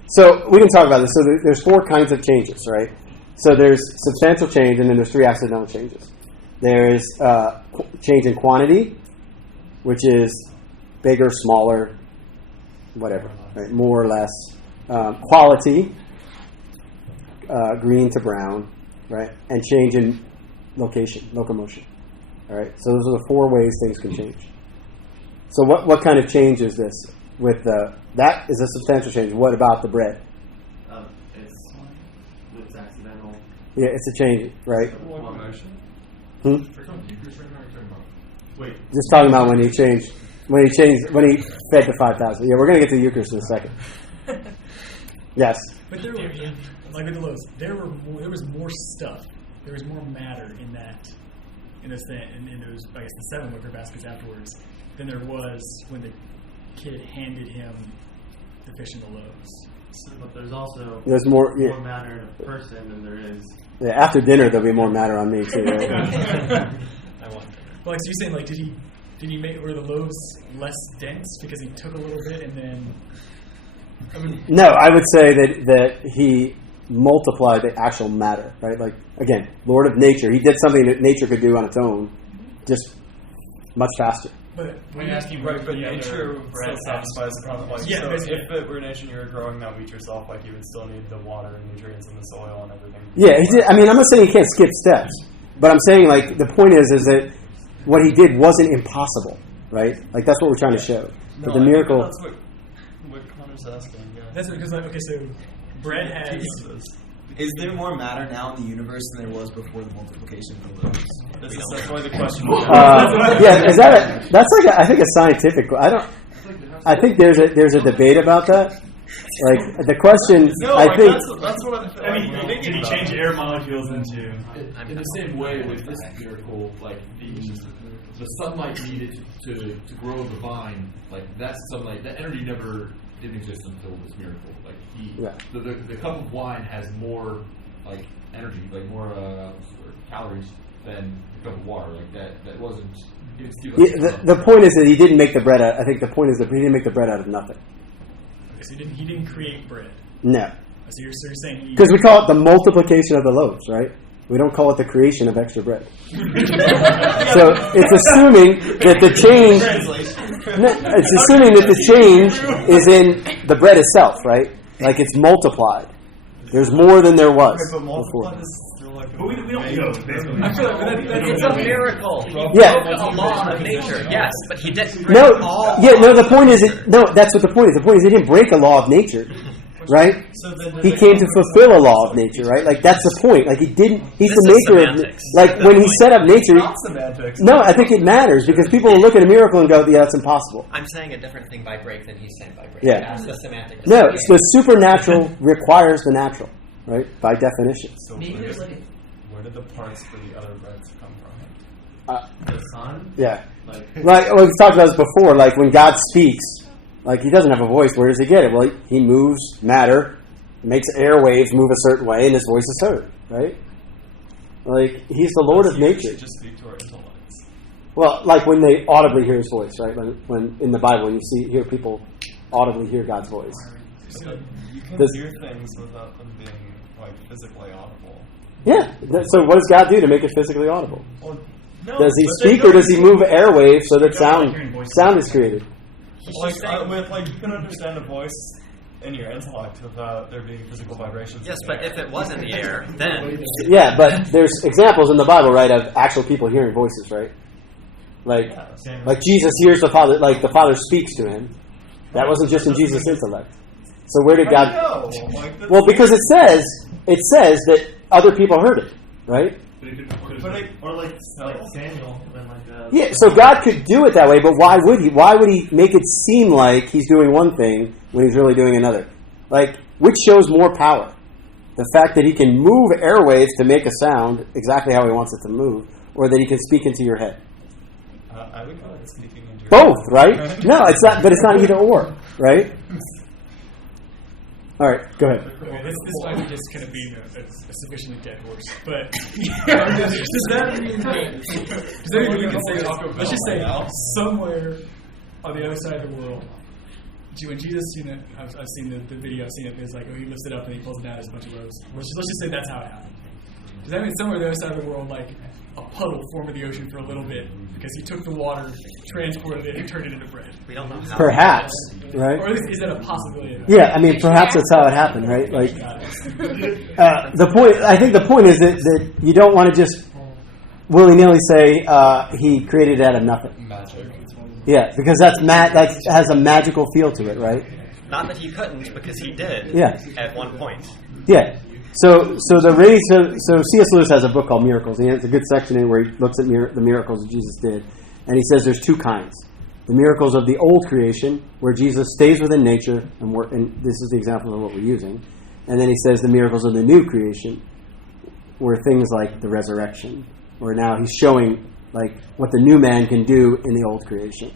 So we can talk about this. So there's 4 kinds of changes, right? So there's substantial change, and then there's 3 accidental changes. There's change in quantity, which is bigger, smaller, whatever, right? More or less. Quality, green to brown, right? And change in locomotion. All right. So those are the 4 ways things can change. So what kind of change is this? That is a substantial change. What about the bread? It's accidental. Yeah, it's a change, right? Locomotion? Wait. Just talking about when he fed the 5,000. Yeah, we're going to get to Eucharist in a second. Yes. But there were, like with the loaves, there was more stuff. There was more matter in those, I guess, the 7 wicker baskets afterwards than there was when the kid handed him the fish and the loaves. But there's more matter in a person than there is. Yeah, after dinner there'll be more matter on me too. Right? I want Well, like, so you're saying, like, did he make, were the loaves less dense because he took a little bit and then? I mean, No, I would say that he multiplied the actual matter, right? Like again, Lord of nature. He did something that nature could do on its own, just much faster. but When asking Right, but the nature other bread still satisfies the problem. Like, Yeah, so basically. if it were nation you were growing that wheat yourself, like you would still need the water and nutrients in the soil and everything. Yeah, he did. I mean, I'm not saying he can't skip steps, but I'm saying like the point is that what he did wasn't impossible, right? Like that's what we're trying to show. But the I think miracle. That's what Connor's asking. Yeah. that's because, like, okay, so bread has. Is there more matter now in the universe than there was before the multiplication of the loaves? That's why the question. Yeah, is that that's like I think a scientific. I think there's a debate about that. Like the question, No, I like, think. that's what I'm I mean, did he change air molecules into? In the same way with this miracle, like the sunlight needed to grow the vine, like that sunlight, that energy never didn't exist until this miracle. Like the cup of wine has more like energy, like more calories than the cup of water. Like that wasn't. The point is that he didn't make the bread out. I think the point is that he didn't make the bread out of nothing. Okay, so he didn't create bread. No, So you're saying because we call it the multiplication of the loaves, right? We don't call it the creation of extra bread. So it's assuming that the change. No, it's assuming that the change is in the bread itself, right? Like it's multiplied. There's more than there was But multiplied before. is still like But we don't know. Basically. It's a miracle. Yeah. It's a law of nature. Yes, but he didn't break No, all. yeah, no. The point is, that's what the point is. The point is, he didn't break a law of nature, right? He came to fulfill a law of nature, right? Like that's the point. Like he didn't. He's This the is maker of. semantics. Like when he set up nature. not semantics. No, I think it matters because people will look at a miracle and go, "Yeah, that's impossible." I'm saying a different thing by break than he's saying by break. Yeah. That's the semantic. No, it's the supernatural requires the natural, right? By definition. So Maybe there's like where did the parts for the other breads come from? The sun, Yeah. like Like we've talked about this before. Like when God speaks, like he doesn't have a voice. Where does he get it? Well, he moves matter, makes airwaves move a certain way, and his voice is heard. Right? Like he's the Lord of He nature. should just speak to our intellects. Well, like when they audibly hear his voice, right? When in the Bible, when you hear people audibly hear God's voice. You can Does- hear things without them being like physically audible. Yeah. So what does God do to make it physically audible? Well, no, Does he but speak they or does he move airwaves so that hearing voices. sound is created? Like you can understand a voice in your intellect without there being physical vibrations. Yes, but if it was in the air, then Yeah, but there's examples in the Bible, right, of actual people hearing voices, right? Like Jesus hears the Father, like the Father speaks to him. That wasn't just in Jesus' intellect. So where did God? Well, because it says that other people heard it, right? Or like Samuel when Yeah, so God could do it that way, but why would he? Why would he make it seem like he's doing one thing when he's really doing another? Like, which shows more power? The fact that he can move airwaves to make a sound exactly how he wants it to move, or that he can speak into your head? I would call it speaking into your Both, head. right? No, it's not. But it's not either or, right? All right, go ahead. Okay, this might be just kind of being a sufficiently dead horse, but does that mean we can say, let's just say somewhere on the other side of the world, when Jesus, I've seen the video, I've seen it, it's like, he lifts it up and he pulls it down, there's a bunch of loaves. Let's just say that's how it happened. Does that mean somewhere on the other side of the world, like a puddle formed in the ocean for a little bit because he took the water, transported it, and turned it into bread? we don't know how. Perhaps, right? Or is that a possibility? Yeah, I mean, perhaps that's how it happened, right? Like, I think the point is that you don't want to just willy-nilly say he created it out of nothing. Magic. Yeah, because that has a magical feel to it, right? Not that he couldn't, because he did. Yeah. At one point. Yeah. So C.S. Lewis has a book called Miracles. And it's a good section in where he looks at the miracles that Jesus did, and he says there's two kinds: the miracles of the old creation, where Jesus stays within nature, and this is the example of what we're using, and then he says the miracles of the new creation, where things like the resurrection, where now he's showing like what the new man can do in the old creation.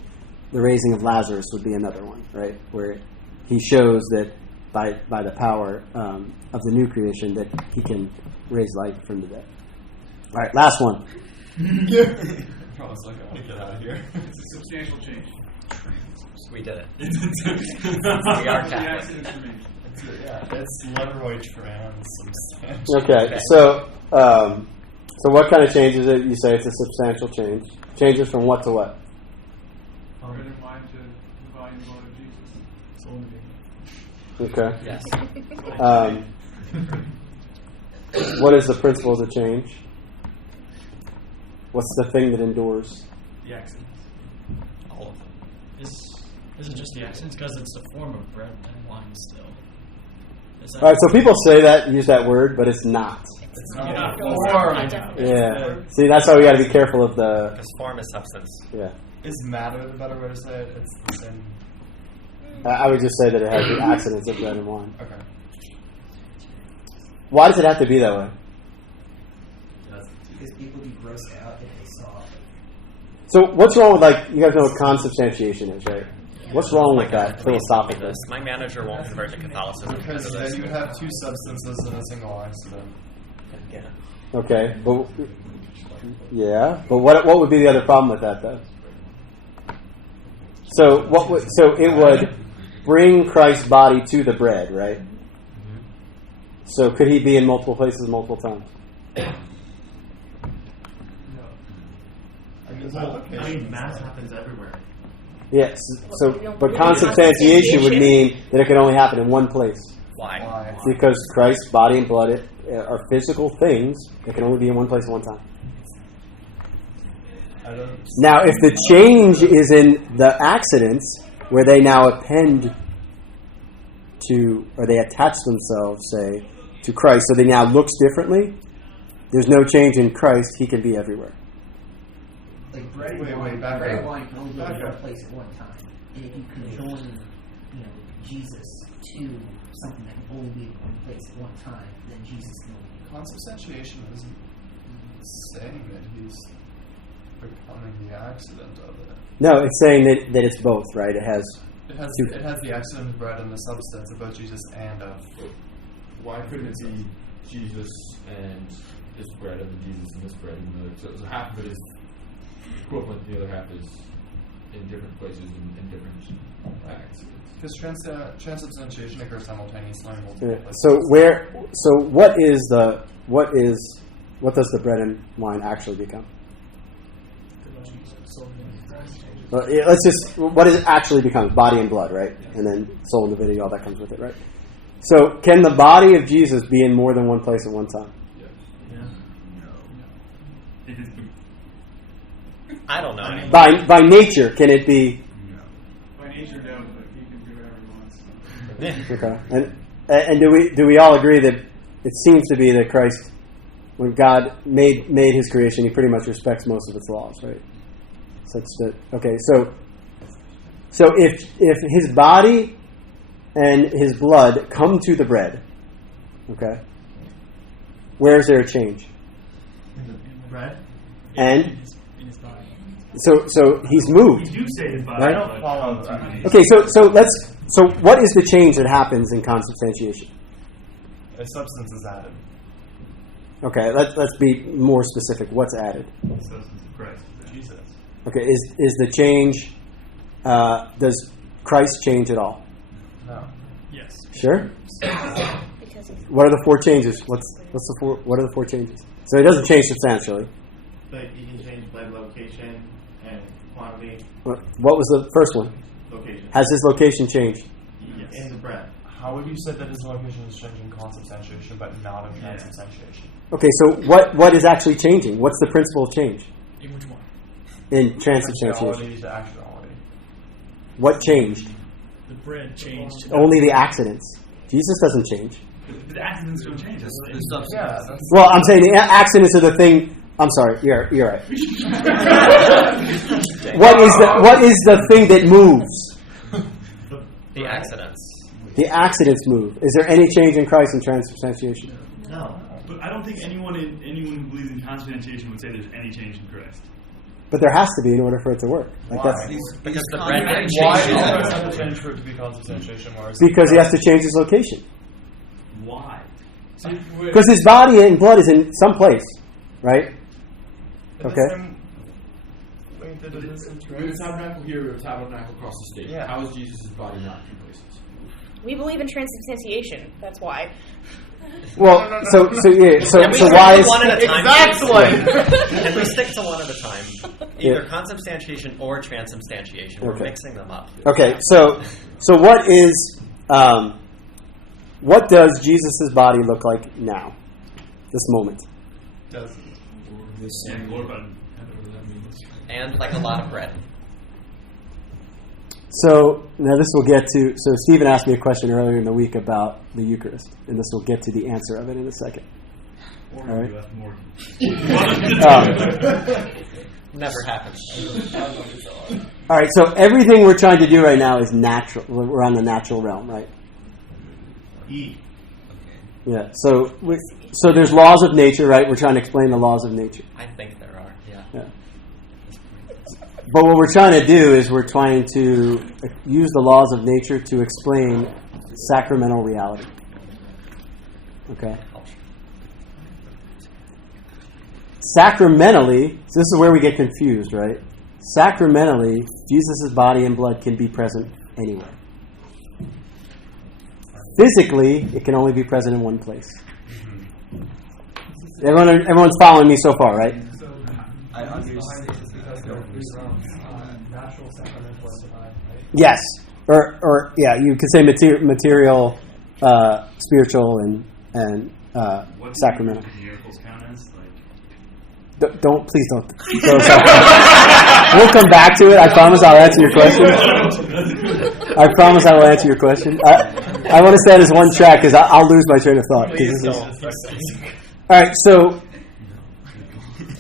The raising of Lazarus would be another one, right, where he shows that by the power of the new creation that he can raise life from the dead. All right, last one. I was like, I want to get out of here. It's a substantial change. We did it. We are Catholic. It's Leroy trans. Okay, so what kind of change is it? You say it's a substantial change. Changes from what to what? Bread and wine to the body and blood of Jesus. Soul and Okay. Yes. What is the principle of the change? What's the thing that endures? The accidents. All of them. Is it just the accidents? Because it's the form of bread and wine still. All right, so people say that, use that word, but it's not. It's not Yeah. form. Yeah. See, that's why we got to be careful of the. Because form is substance. Yeah. Is matter the better way to say it? It's the same. I would just say that it has the accidents of bread and wine. Okay. Why does it have to be that way? Because people be grossed out if they saw it. So what's wrong with, like, you guys know what consubstantiation is, right? What's wrong with that philosophically? My manager won't convert to Catholicism because Because of then this. you would have two substances in a single accident. Yeah. Okay, but yeah, but what would be the other problem with that, though? So it would bring Christ's body to the bread, right? So could he be in multiple places multiple times? I mean, mass happens everywhere. Yes. So, but consubstantiation would mean that it can only happen in one place. Why? Because Christ's body and blood are physical things that can only be in one place at one time. Now, if the change is in the accidents, where they now append to, or they attach themselves, say, to Christ, so they now looks differently, there's no change in Christ, he can be everywhere. Like bread and wine can only be in one place at one time. And if you conjoin, Jesus to something that can only be in one place at one time, then Jesus can only be. Consubstantiation isn't saying that he's becoming the accident of it. No, it's saying that it's both, right? It has the accident of bread and the substance of both Jesus and of. Why couldn't it be Jesus and this bread and Jesus and this bread? So half of it is equivalent, the other half is in different places in different acts. Because transubstantiation occurs simultaneously. Yeah. So what does the bread and wine actually become? Well, let's just, what does it actually become? Body and blood, right? And then soul and divinity, all that comes with it, right? So can the body of Jesus be in more than one place at one time? I don't know. By nature, can it be? By nature, no, but he can do whatever he wants. Okay. And do we all agree that it seems to be that Christ, when God made his creation, he pretty much respects most of its laws, right? Such that, okay, so if his body and his blood come to the bread, okay, where is there a change? In the bread? And in his body. So he's moved. You do say his body. Right? I don't follow that. Okay, so what is the change that happens in consubstantiation? A substance is added. Okay, let's be more specific. What's added? Substance of Christ. Jesus. Okay, is the change? Does Christ change at all? No. Yes. Sure. Because he's What are the four changes? What are the four changes? So it doesn't change substantially. But you can change blood location and quantity. What was the first one? Location. Has his location changed? Yes. In the bread. How would you say that his location is changing in consubstantiation, but not in transubstantiation? Okay, so what is actually changing? What's the principle of change In which one? in transubstantiation? Potentiality to actuality. What changed? The bread changed. Only the accidents. Jesus doesn't change. The accidents don't change. Yeah, that's Well, I'm saying the accidents are the thing. I'm sorry, you're right. What is the thing that moves? The accidents. The accidents move. Is there any change in Christ in transubstantiation? No. But I don't think anyone who believes in consubstantiation would say there's any change in Christ. But there has to be in order for it to work. Like Why? that's Because the bread Why changes. does it have to change for it to be consubstantiation? because he has to change his location. Why? Because his body and blood is in some place, right? Okay. We have a tabernacle here, we have a tabernacle across the state. Yeah. How is Jesus' body not two places? We believe in transubstantiation. That's why. Well, so Can we stick why to is one at a time? Exactly. Can we stick to one at a time? Either Yeah. consubstantiation or transubstantiation. We're Okay. mixing them up. okay? So what is what does Jesus' body look like now? This moment. Yeah, glorified. Whatever that means. And like a lot of bread. So now this will get to. So Stephen asked me a question earlier in the week about the Eucharist, and this will get to the answer of it in a second. All right. Never happens. All right. So everything we're trying to do right now is natural. We're on the natural realm, right? Eat. Yeah. So there's laws of nature, right? We're trying to explain the laws of nature. I think there are, yeah. But what we're trying to do is we're trying to use the laws of nature to explain sacramental reality. Okay? Sacramentally, so this is where we get confused, right? Sacramentally, Jesus' body and blood can be present anywhere. Physically, it can only be present in one place. Everyone's following me so far, right? I understand because there are three realms: natural, sacramental, and divine. Right? Yes, or yeah, you could say material, spiritual, and sacramental. What do miracles count as? Please don't. Throw us off. We'll come back to it. I promise I'll answer your question. I promise I will answer your question. I want to stay on this one track because I'll lose my train of thought. All right, so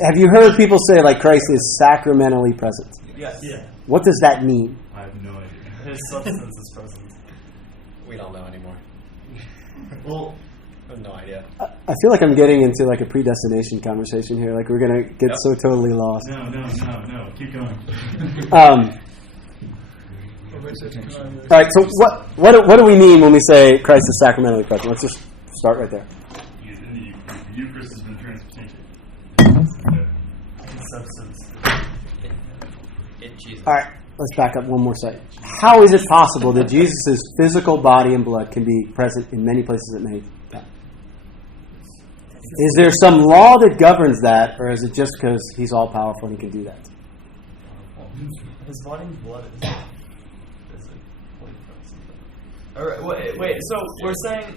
have you heard people say like Christ is sacramentally present? Yes. Yeah. What does that mean? I have no idea. His substance is present. We don't know anymore. Well, I have no idea. I feel like I'm getting into like a predestination conversation here. Like we're gonna get so totally lost. No. Keep going. All right. So what do we mean when we say Christ is sacramentally present? Let's just start right there. The Eucharist has been transubstantiated. His substance. Jesus. All right. let's back up one more second. How is it possible that Jesus' physical body and blood can be present in many places at many times? Is there some law that governs that, or is it just because he's all powerful and he can do that? His body and blood is physically present. All right, wait. So we're saying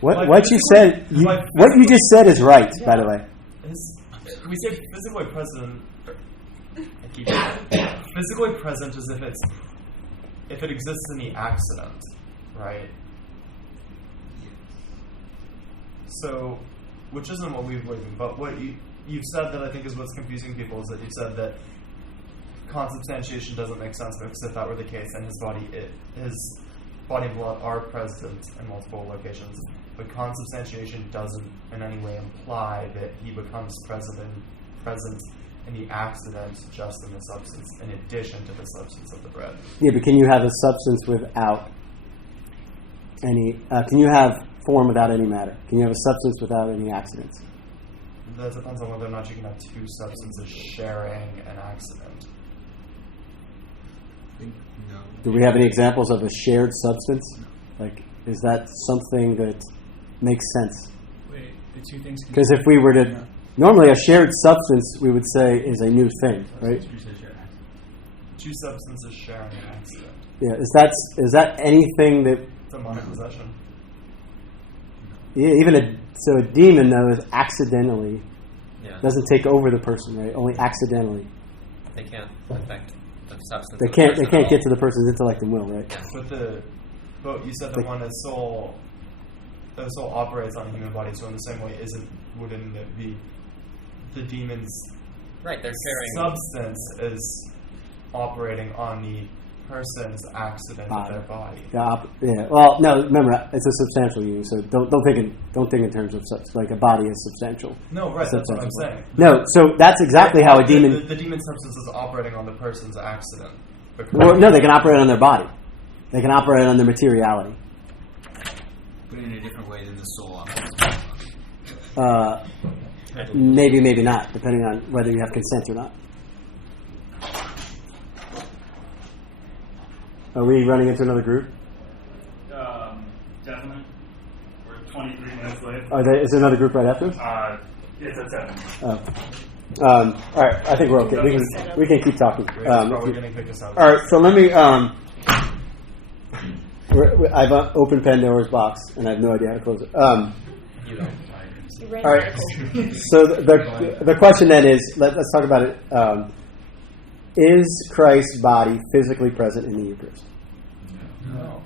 What you said? What you just said is right. By the way, we say physically present. Physically present as if it exists in the accident, right? So, which isn't what we believe in, but what you've said that I think is what's confusing people is that you've said that consubstantiation doesn't make sense because if that were the case, then his body and blood are present in multiple locations, but consubstantiation doesn't in any way imply that he becomes present in the accident just in the substance, in addition to the substance of the bread. Yeah, but can you have a substance without any? Can you have form without any matter? Can you have a substance without any accidents? That depends on whether or not you can have two substances sharing an accident. No. Do we have any examples of a shared substance? Like, is that something that makes sense? Wait, the two things. Because if we were to, normally a shared substance, we would say is a new thing, right? Two substances sharing an accident. Yeah, is that anything that? It's a monopossession. Yeah, even a demon though is accidentally doesn't take over the person, right? Only accidentally. They can't affect the substance. They can't get to the person's intellect and will, right? But you said that when a soul operates on a human body, so in the same way, wouldn't it be the demon's right? They're sharing substance is operating on the person's accident of their body. Yeah. Well, no. Remember, it's a substantial union, so don't think in terms of like a body is substantial. No, right. That's what I'm saying. No, so that's exactly how a demon. The demon substance is operating on the person's accident. Well, no, they can operate on their body. They can operate on their materiality. But in a different way than the soul operates. Maybe, maybe not, depending on whether you have consent or not. Are we running into another group? Definitely. We're 23 minutes late. Is there another group right after? It's at 7. Oh. All right, I think we're okay. We can keep talking. Probably going to kick us out. All right, so let me. I've opened Pandora's box, and I have no idea how to close it. All right. So the question then is, let's talk about it. Is Christ's body physically present in the Eucharist? No.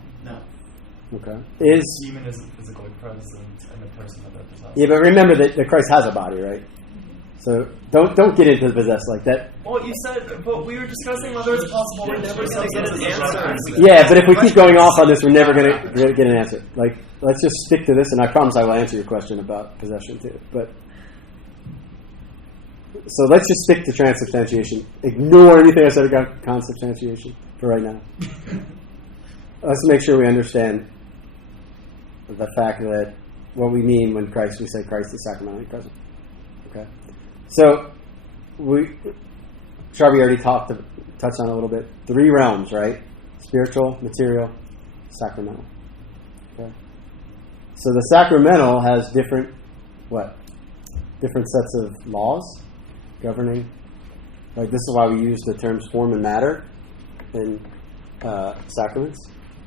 Okay. The demon isn't physically present in the person that possesses. Yeah, but remember that Christ has a body, right? So don't get into the possess like that. Well, you said, but we were discussing whether it's possible. We're never going to get an answer. Yeah, but if we keep going off on this, we're never going to get an answer. Like, let's just stick to this, and I promise I will answer your question about possession too. But so let's just stick to transubstantiation. Ignore anything I said about consubstantiation for right now. Let's make sure we understand the fact that what we mean when we say Christ is sacramentally present. Okay. So Sharby already touched on it a little bit. 3 realms, right? Spiritual, material, sacramental. Okay. So the sacramental has different sets of laws governing. Like, this is why we use the terms form and matter in sacraments.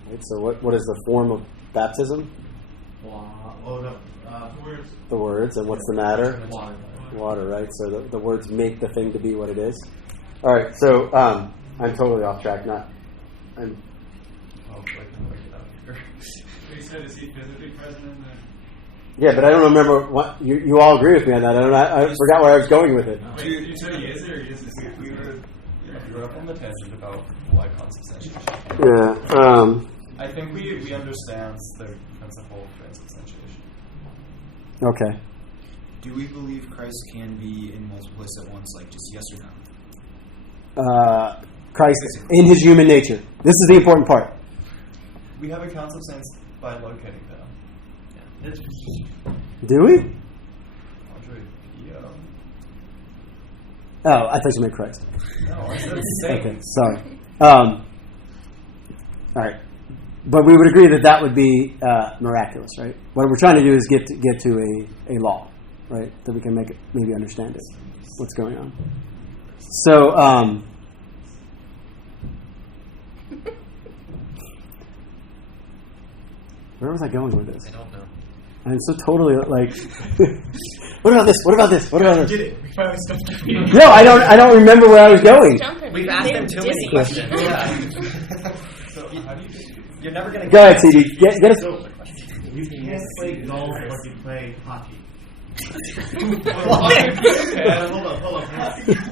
Right? So what is the form of baptism? The words. And what's the matter? Water, right? So the words make the thing to be what it is. All right, so I'm totally off track. He said, is he physically present in there? Yeah, but I don't remember what you all agree with me on that. I forgot where I was going with it. You said he is or he isn't? We were up on the tangent about why consubstantiation. Yeah. I think we understand the principle of transubstantiation. Okay. Do we believe Christ can be in multiple places at once, like just yes or no? Christ in his human nature. This is the important part. We have a consubstance by locating them. Do we? Yeah. Oh, I thought you meant Christ. No, I said saint. Okay, sorry. All right. But we would agree that that would be miraculous, right? What we're trying to do is get to a law, right? That we can make it, maybe understand it, what's going on. So, where was I going with this? I don't know. I'm so totally like, what about this? What about this? What about Did this? it? We finally stumped you. No, I don't remember where I was going. We've asked them too many questions. You're never going to Go ahead, CD. Get us. You can't play golf or you play hockey. Hold up.